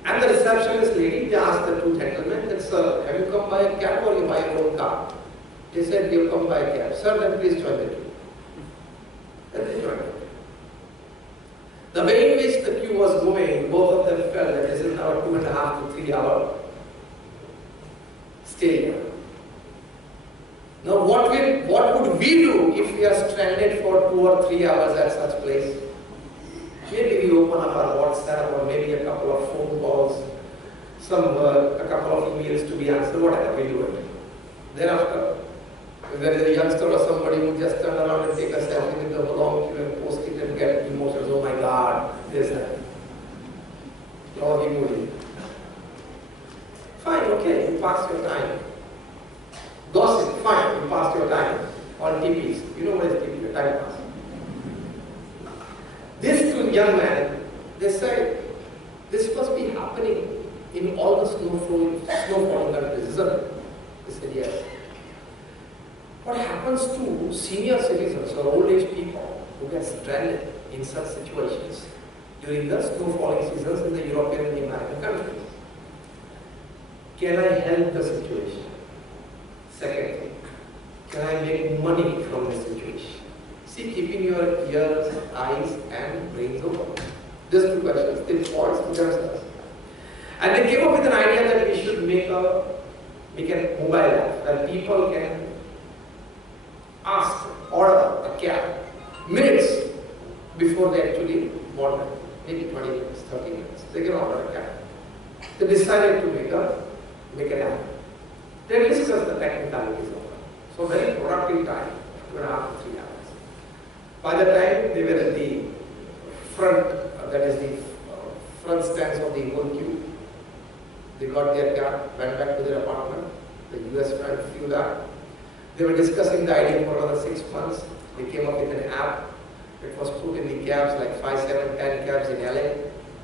And the receptionist lady, they asked the two gentlemen, that, "Sir, have you come by a cab or you by your own car?" They said, "We have come by a cab." "Sir, then please join the queue." Then they joined the queue. The way in which the queue was going, both of them felt that this is our 2.5 to 3 hour stay here. Now what would we do if we are stranded for 2 or 3 hours at such place? Maybe we open up our WhatsApp or maybe a couple of phone calls, some work, a couple of emails to be answered, whatever, we do it. Thereafter, if there is a youngster or somebody who just turn around and take a selfie with the long queue and post it and get emotions, "Oh my God, this, that." Or he moving. Fine, okay, you pass your time. Gossip, fine, you pass your time on TPs. You know what is TP, time pass. These two young men, they said, this must be happening in all the snowfalling countries, isn't it? They said, yes. What happens to senior citizens or old age people who get stranded in such situations during the snowfalling seasons in the European and the American countries? Can I help the situation? Second thing, can I make money from this situation? See, keeping your ears, eyes, and brains open. These two questions, they pause to themselves. And they came up with an idea that we should make a mobile app where people can order a cab minutes before they actually want it. Maybe 20 minutes, 30 minutes. They can order a cab. They decided to make an app. They discussed the technicalities of it. So very productive time, 2.5 to 3 hours. By the time they were at the front, that is the front stands of the whole queue, they got their car, went back to their apartment. The US friend flew up. They were discussing the idea for another 6 months. They came up with an app. It was put in the cabs, like 5, 7, 10 cabs in LA,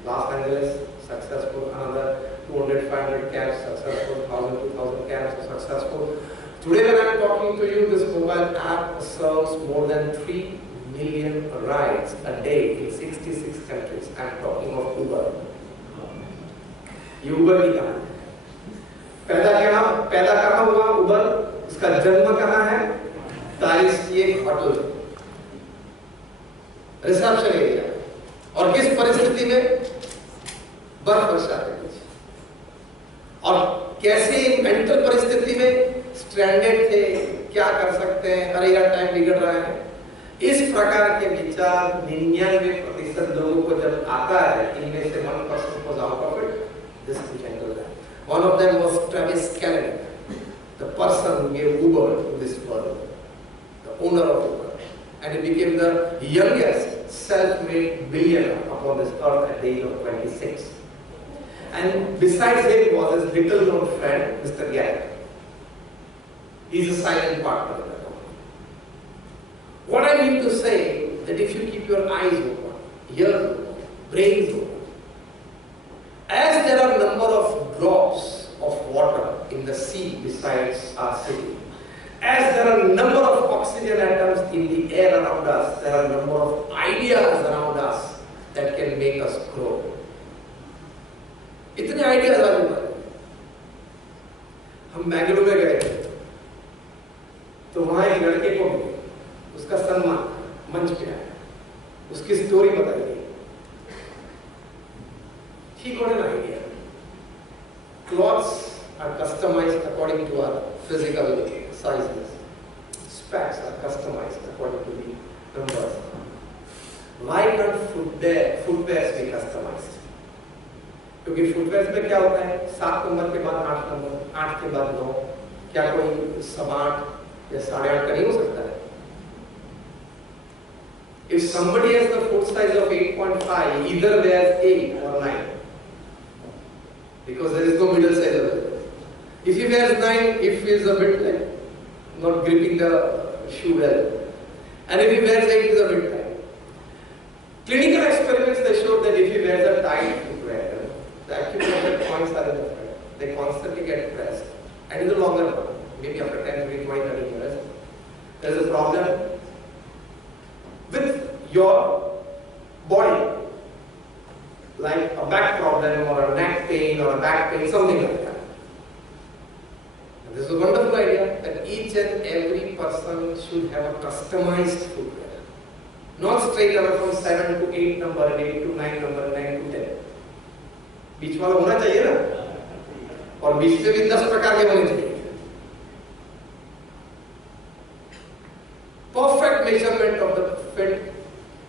Los Angeles, successful. Another 200, 500 cabs, successful. 1,000, 2,000 cabs, successful. Today when I am talking to you, this mobile app serves more than 3 million rides a day in 66 countries. I am talking of Uber. Uber की कहानी पैदा कहाँ हुआ उबर, उसका जन्म कहाँ है? Paris की एक होटल रिसेप्शन एरिया, और किस परिस्थिति में? बर्फ वर्षा के बीच, और कैसे मेंटल परिस्थिति में स्ट्रैंडेड थे, क्या कर सकते हैं, अरे यार टाइम बिगड़ रहा है। इस प्रकार के विचार 99% लोगों को जब आता है, इनमें से 1% was out of it, this is the general gave Uber to this world, the owner of Uber. And he became the youngest self-made billionaire upon this earth at the age of 26. And besides him was his little known friend, Mr. Garrett. He's a silent partner in the company. What I mean to say, that if you keep your eyes open, ears open, brains open, as there are number of drops of water in the sea besides our city, as there are number of oxygen atoms in the air around us, there are number of ideas around us that can make us grow. इतने ideas आ गए। हम बेंगलुरु में गए थे, तो वहां एक लड़के को उसका सम्मान मंच पे आया, उसकी स्टोरी बताई गई। He got an idea. Clothes are customized according to our physical sizes. Specs are customized according to the numbers. Why not footwears be customized? क्योंकि फुटवेयर में क्या होता है, 7 नंबर के बाद 8 नंबर, 8 के बाद 9, क्या कोई 8.25 या 8.5 का नहीं हो सकता है? If somebody has the foot size of 8.5, either wears 8 or 9, because there is no middle size available. If he wears 9, he feels a bit like not gripping the shoe well, and if he wears 8, it's a bit tight. Clinical experiments they showed that if he wears a tight footwear, the acupuncture points are in the front. They constantly get pressed. And in the longer run, maybe after 10, 20, 20, 30 years, there is a problem with your body. Like a back problem or a neck pain or a back pain, something like that. And this is a wonderful idea that each and every person should have a customized footwear. Not straight away from 7 to 8 number, 8 to 9 number, 9 to 10. बीच वाला होना चाहिए ना, और बीच से भी 10 प्रकार के होने चाहिए। Perfect measurement of the fit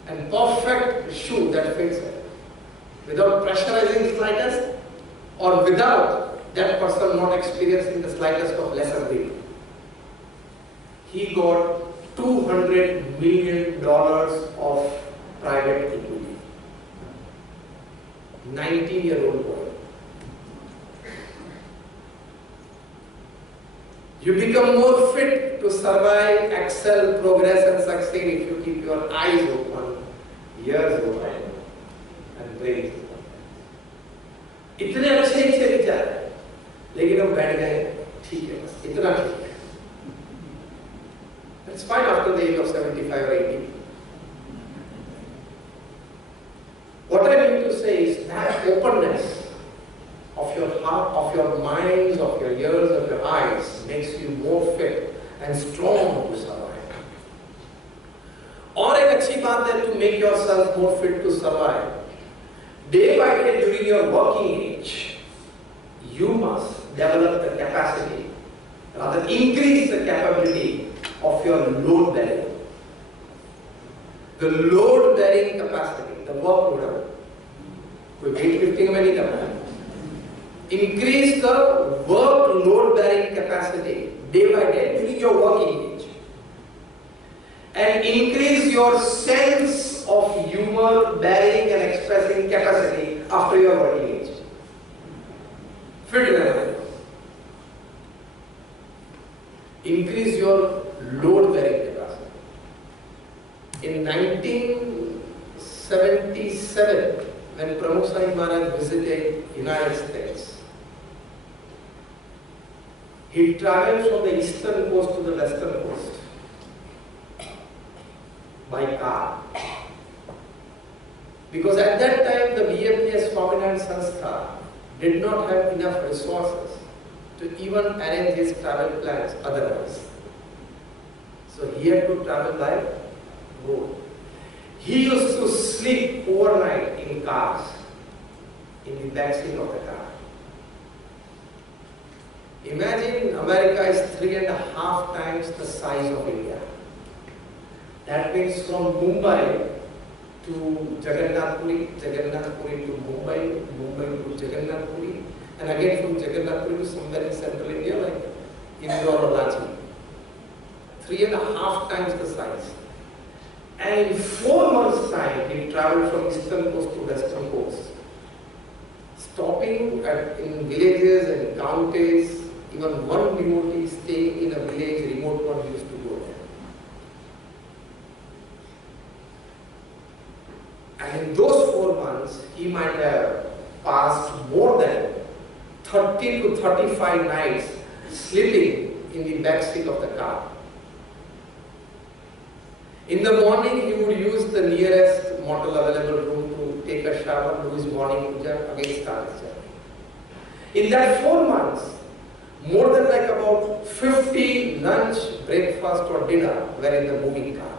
and perfect shoe that fits it, without pressurizing the slightest, or without that person not experiencing the slightest of lesser weight. He got $200 million of private equity. 19-year-old boy. You become more fit to survive, excel, progress and succeed if you keep your eyes open, ears open and brains open. इतने अच्छे विचार है, लेकिन हम बैठ गए, ठीक है बस इतना ठीक है. It's fine after the age of 75 or 80. What I mean to say is that openness of your heart, of your minds, of your ears, of your eyes makes you more fit and strong to survive. और एक अच्छी बात है to make yourself more fit to survive. Day by day during your working age, you must develop the capacity, rather increase the capability of your load bearing. The load bearing capacity, the workload, कोई weightlifting में नहीं करना है. Increase the workload bearing capacity day by day during your working age, and increase your sense of humor bearing and expressing capacity after your working age. Fit level. Increase your load bearing capacity. In 1977, when Pramukh Swami Maharaj visited United States, he traveled from the eastern coast to the western coast by car. Because at that time the VFPS Swaminarayan Sanstha did not have enough resources to even arrange his travel plans otherwise. So he had to travel by road. He used to sleep overnight in cars, in the backseat of the car. Imagine America is 3.5 times the size of India. That means from Mumbai to Jagannath Puri to Mumbai, Mumbai to Jagannath Puri, and again from Jagannath Puri to somewhere in central India like Indore or Ranchi. 3.5 times the size. And in 4 months' time, he traveled from eastern coast to western coast, stopping in villages and counties. Even one devotee staying in a village, remote one, used to go there. And in those 4 months, he might have passed more than 30 to 35 nights sleeping in the back seat of the car. In the morning, he would use the nearest motel available room to take a shower, do his morning puja, again start his journey. In that 4 months, more than like about 50 lunch, breakfast or dinner were in the moving car.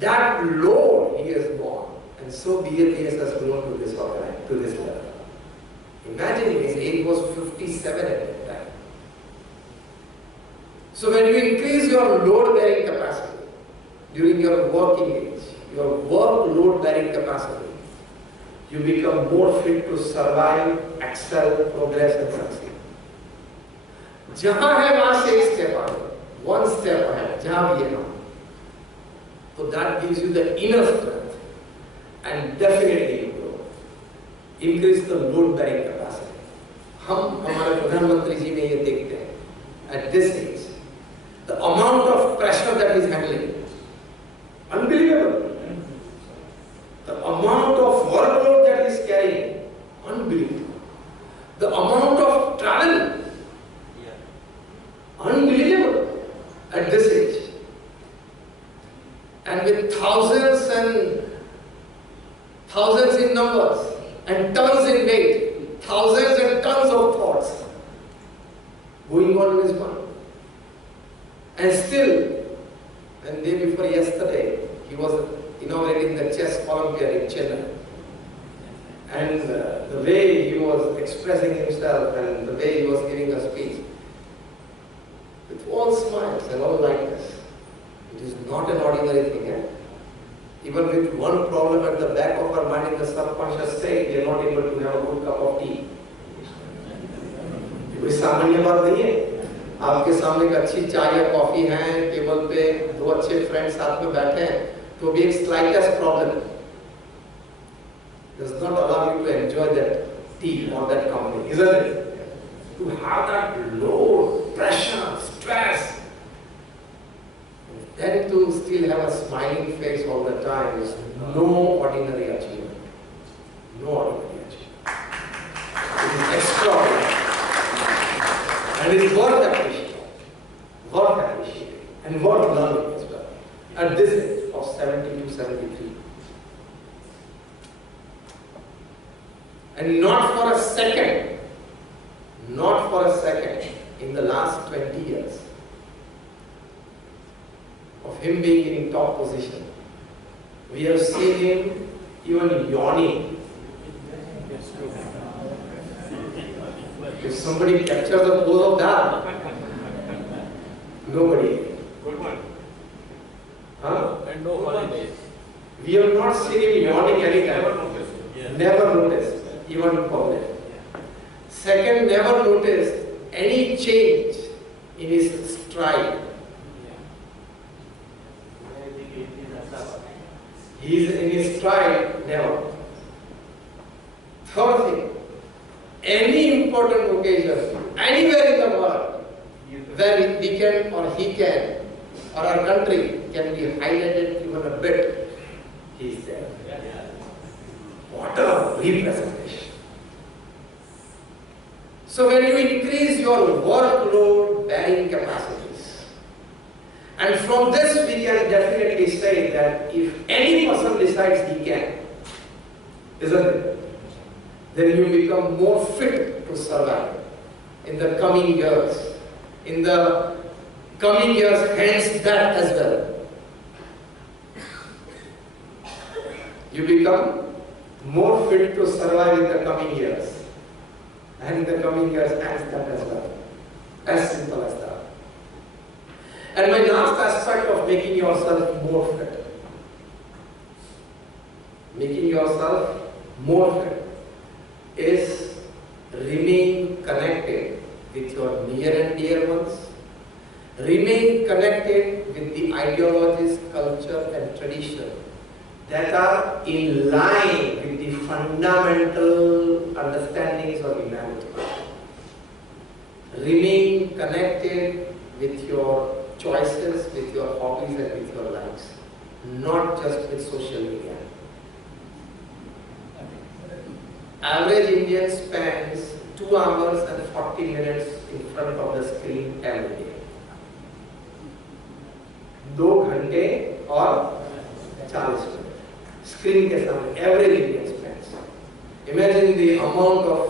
That load he has borne, and so BLPS has grown to this level. Imagine his age was 57 at that time. So when you increase your load bearing capacity during your working age, your work load bearing capacity, you become more fit to survive, excel, progress and succeed. जहां है वहां से एक step आगे, one step ahead, जहां भी है हम. So that gives you the inner strength and definitely you grow. Increase the load bearing capacity. हम हमारे प्रधानमंत्री जी में ये देखते हैं at this age. The amount of pressure that he's handling, unbelievable. The amount of workload that he's carrying, unbelievable. The amount of travel, unbelievable at this age. And with thousands in numbers and tons in weight, thousands and tons of thoughts going on in his mind. And still, and day before yesterday, he was inaugurating the chess Olympiad in Chennai. And the way he was expressing himself and the way he was giving a speech, with all smiles and all lightness. It is not an ordinary thing. Eh? Even with one problem at the back of our mind in the subconscious state, we are not able to have a good cup of tea. कोई सामान्य बात नहीं है. आपके सामने एक अच्छी चाय या कॉफी है, टेबल पे दो अच्छे फ्रेंड्स साथ में बैठे हैं, तो भी एक slightest problem does not allow you to enjoy that tea or that company, isn't it? To have that load, pressure, stress, then to still have a smiling face all the time is no ordinary achievement. No ordinary achievement. It is extraordinary. And it is worth appreciating, and worth learning as well. At this age of 70 to 73. And not for a second, in the last 20 years of him being in top position, we have seen him even yawning. If somebody captures the pose of that, nobody. Good one. Huh? And no holidays. We have not seen him yawning any time. Never noticed. Yeah. Never noticed, even in public. Second, never noticed any change in his stride. He is in his stride, never. Third thing, any important occasion, anywhere in the world, where we can or he can, or our country can be highlighted even a bit, he is there. What a representation. So when you increase your workload bearing capacities, and from this we can definitely say that if any person decides he can, isn't it? Then you become more fit to survive in the coming years. In the coming years, hence that as well. You become more fit to survive in the coming years. And in the coming years, hence that as well. As simple as that. And my last aspect of making yourself more fit. Making yourself more fit is remain connected with your near and dear ones. Remain connected with the ideologies, culture and tradition that are in line with the fundamental understandings of humanity. Remain connected with your choices, with your hobbies and with your lives, not just with social media. Average Indian spends 2 hours and 40 minutes in front of the screen every day. 2 घंटे और 40 minute screen के सामने average Indian spends. Imagine the amount of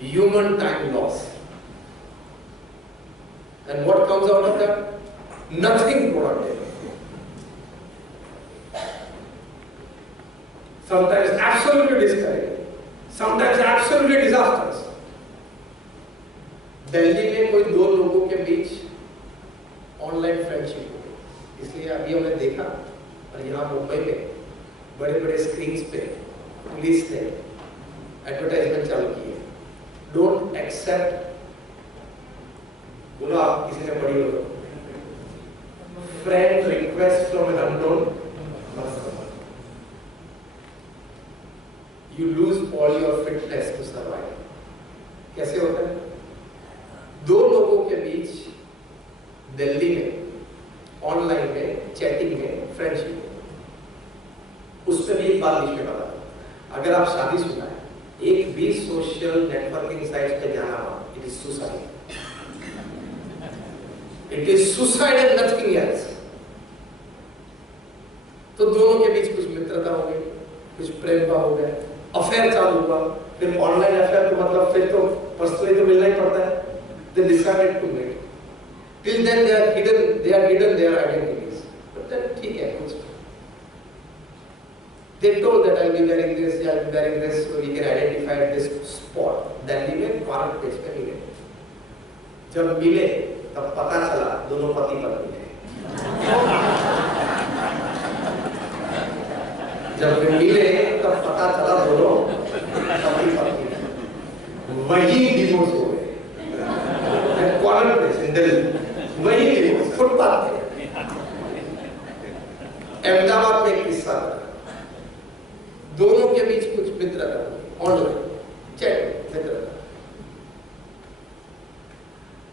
human time loss. And what comes out of that? Nothing productive. Sometimes absolutely discouraging, sometimes absolutely disastrous. Delhi में कोई 2 लोगों के बीच online friendship हो गई, इसलिए अभी हमने देखा. और यहाँ मुंबई में बड़े बड़े स्क्रीन्स पे पुलिस ने एडवर्टाइजमेंट चालू की है. डोंट एक्सेप्ट, बोलो आप किसी ने पढ़ी हो तो, friend request from an unknown person. You lose all your fitness to survive. कैसे होता है? 2 लोगों के बीच दिल्ली में ऑनलाइन में चैटिंग में फ्रेंडशिप, उसमें भी एक बात बीच में बता. अगर आप शादीशुदा है, एक भी सोशल नेटवर्किंग साइट पे जाना हो, it is suicide. It is suicide and nothing else. तो दोनों के बीच कुछ मित्रता हो गई, कुछ प्रेम भाव हो गया, अफेयर चालू हुआ. फिर ऑनलाइन अफेयर तो मतलब फिर तो पर्सनली तो मिलना ही पड़ता है. They decided to meet. Till then they are hidden their identities. But then ठीक है कुछ. They told that I'll be wearing this, I'll be wearing this, so we can identify this spot. Delhi में park place पे मिले. जब मिले तब पता चला दोनों पति पत्नी थे. जब मिले तब पता चला दोनों पति पत्नी थे. वही डिवोर्स हो गए. कॉर्नर प्लेस इन दिल्ली, वही डिवोर्स फुटपाथ पे. अहमदाबाद में एक किस्सा था. दोनों के बीच कुछ मित्रता ऑनलाइन चैट मित्रता.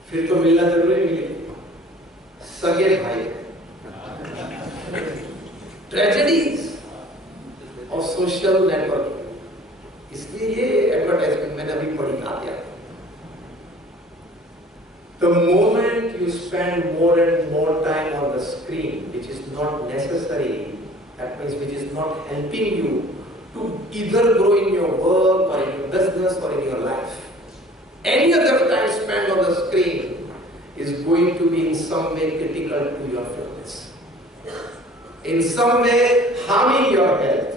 फिर तो मिलना जरूरी, मिले सगे भाई. Tragedies of social networking. इसलिए ये एडवर्टाइजमेंट मैंने अभी पढ़ी आ गया. The moment you spend more and more time on the screen, which is not necessary, that means which is not helping you to either grow in your work or in your business or in your life, any other time spent on the screen is going to be in some way critical to your fitness, in some way harming your health,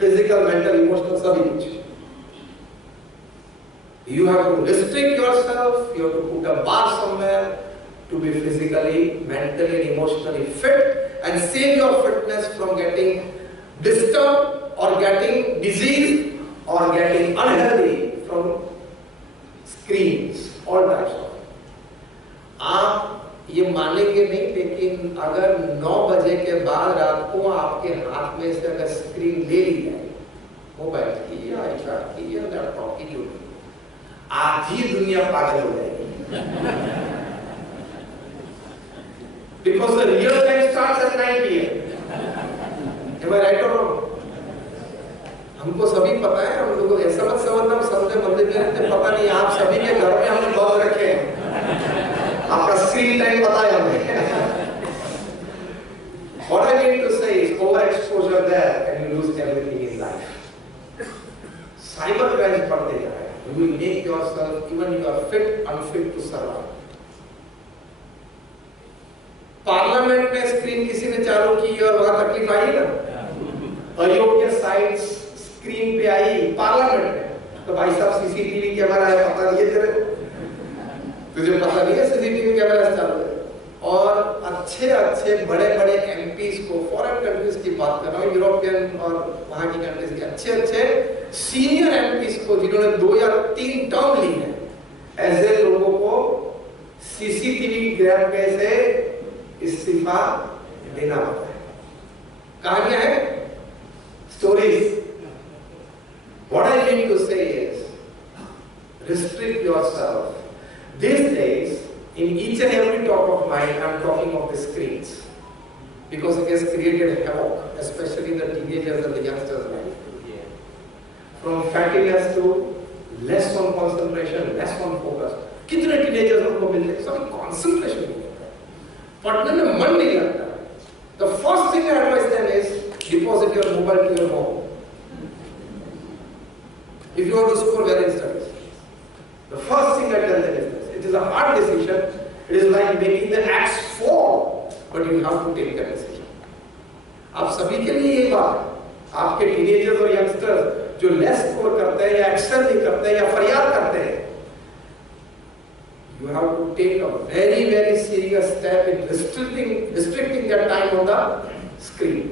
physical, mental, emotional, sabhi kuch. You have to restrict yourself, you have to put a bar somewhere to be physically, mentally and emotionally fit and save your fitness from getting disturbed or getting diseased or getting unhealthy from screens, all types of. आप ये मानेंगे नहीं, लेकिन अगर 9 बजे के बाद रात को आपके हाथ में से अगर स्क्रीन ले ली जाए, मोबाइल की या आईपैड की या लैपटॉप की, जो आधी दुनिया पागल हो जाएगी. Because the real time starts at 9 PM. Am I right or wrong? हमको सभी पता है. हम लोगों ऐसा मत समझना हम समझे मंदिर में रहते, पता नहीं. आप सभी के घर में हमने बल्ब रखे हैं, आपका स्क्रीन टाइम पता है हमें. What I mean to say is overexposure there and you lose everything in life. Cyber crime बढ़ते जा रहे हैं. You will make yourself, even you are fit, unfit to survive. Parliament में स्क्रीन किसी ने चालू की और वहां तकलीफ आई ना. अयोग्य साइट्स स्क्रीन पे आई पार्लियामेंट में, तो भाई साहब सीसीटीवी कैमरा है, पता नहीं है तेरे, तुझे पता नहीं है सीसीटीवी कैमरा चालू है. और अच्छे अच्छे बड़े बड़े एमपीज को, फॉरेन कंट्रीज की बात कर रहा हूँ, यूरोपियन और वहां की कंट्रीज के अच्छे अच्छे सीनियर एमपीज को जिन्होंने 2 या 3 टर्म ली है, ऐसे लोगों को सीसीटीवी कैमरे से इस्तीफा देना पड़ता है। कहानियां हैं, stories. What I mean to say is, restrict yourself. These days, in each and every talk of mine, I am talking of the screens, because it has created havoc, especially in the teenagers and the youngsters' life. From fattiness to less on concentration, less on focus. कितने teenagers हमको मिलते हैं, सभी concentration नहीं होता, पढ़ने में मन नहीं लगता. The first thing I advise them is deposit your mobile to your home. If you want to score well in studies, the first thing I tell them is this: it is a hard decision. It is like making the axe fall, but you have to take that decision. आप सभी के लिए ये बात, आपके teenagers और youngsters जो less score करते हैं या excel नहीं करते हैं या फरियाद करते हैं, you have to take a very, very serious step in restricting their time on the screen.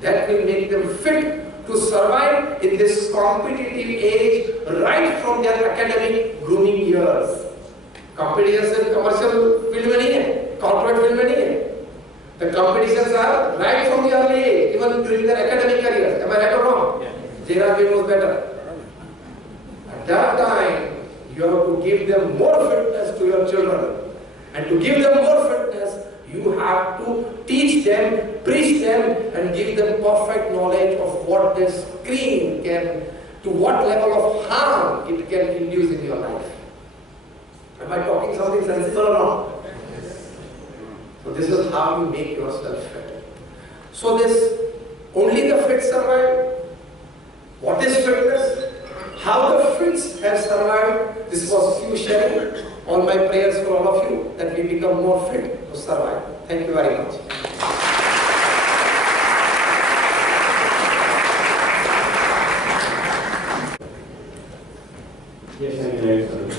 That will make them fit to survive in this competitive age right from their academic grooming years. Competition सिर्फ commercial field में नहीं है, corporate field में नहीं है. The competitions are right from the early age, even during their academic careers. Am I right or wrong? Yeah. Jigar knows better. At that time, you have to give them more fitness to your children. And to give them more fitness, you have to teach them, preach them, and give them perfect knowledge of what the screen can, to what level of harm it can induce in your life. Am I talking something sensible or not? So this is how you make yourself fit. So this, only the fit survive. What is fitness? How the fits have survived? This was few sharing. All my prayers for all of you that we become more fit to survive. Thank you very much. Yes, thank you very much.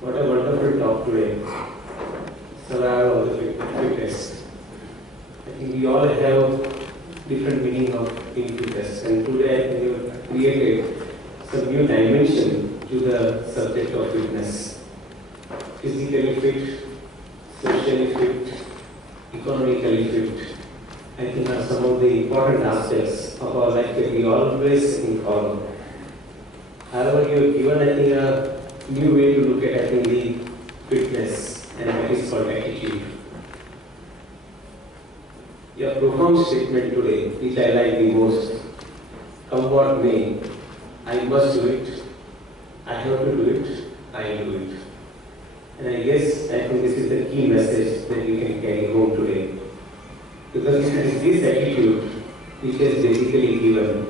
What a wonderful talk today. Survival of the fittest. I think we all have different meaning of being fittest, and today I think you have created some new dimension to the subject of fitness. Physically fit, socially fit, economically fit, I think are some of the important aspects of our life that we always think of. However, you have given, I think, a new way to look at, I think, the fitness, and that is called attitude. Your profound statement today, which I like the most, come what may, I must do it, I have to do it, I do it. And I guess, I think this is the key message that we can carry home today. Because it is this attitude which has basically given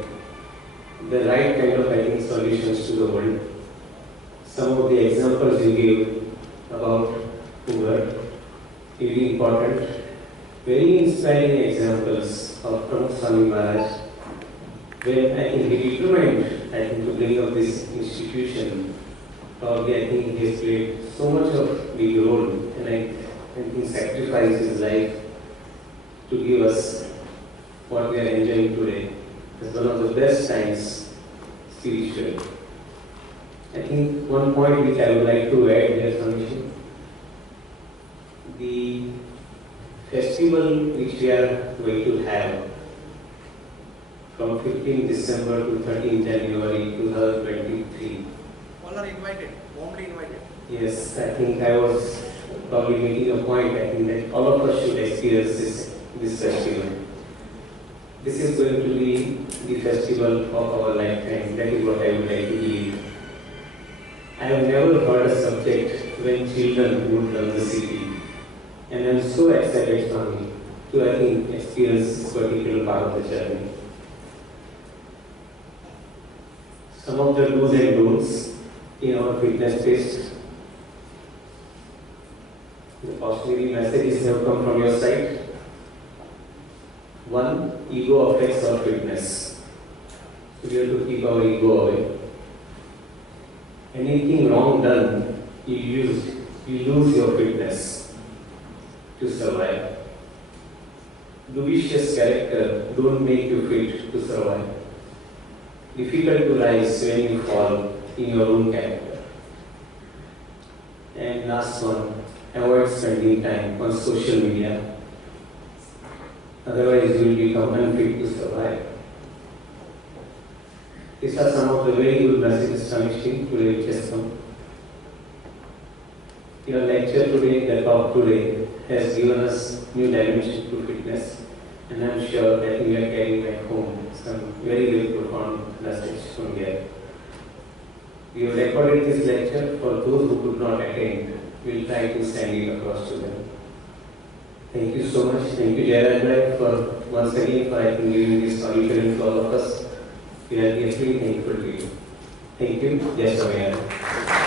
the right kind of, I think, solutions to the world. Some of the examples you gave about were really important, very inspiring examples of Swami Maharaj, where I think he determined, I think, to bring up this institution. Probably I think he has played so much of big role, and I think sacrificed his life to give us what we are enjoying today as one of the best times spiritually. I think one point which I would like to add here, Swamiji, the festival which we are going to have from 15 December to 13 January 2023. All are invited, warmly invited. Yes, I think I was probably making a point, I think, that all of us should experience this festival. This is going to be the festival of our lifetime. That is what I would like to believe. I have never heard a subject when children would run the city. And I am so excited, Swami, to, I think, experience this particular part of the journey. Some of the do's and don'ts in our fitness test. The cautionary messages have come from your side. One, ego affects our fitness. We have to keep our ego away. Anything wrong done, you lose your fitness to survive. Vicious character don't make you fit to survive. Difficult to rise when you fall in your own character. And last one, avoid spending time on social media. Otherwise, you will become unfit to survive. These are some of the very good messages Swamiji today which has come. Your lecture today, the talk today, has given us new dimension to fitness, and I am sure that we are carrying back home some very, very profound message from here. We have recorded this lecture for those who could not attend. We will try to send it across to them. Thank you so much. Thank you, Jamnabai, for once again for giving this auditorium to all of us. We are deeply thankful to you. Thank you. Jai Swaminarayan.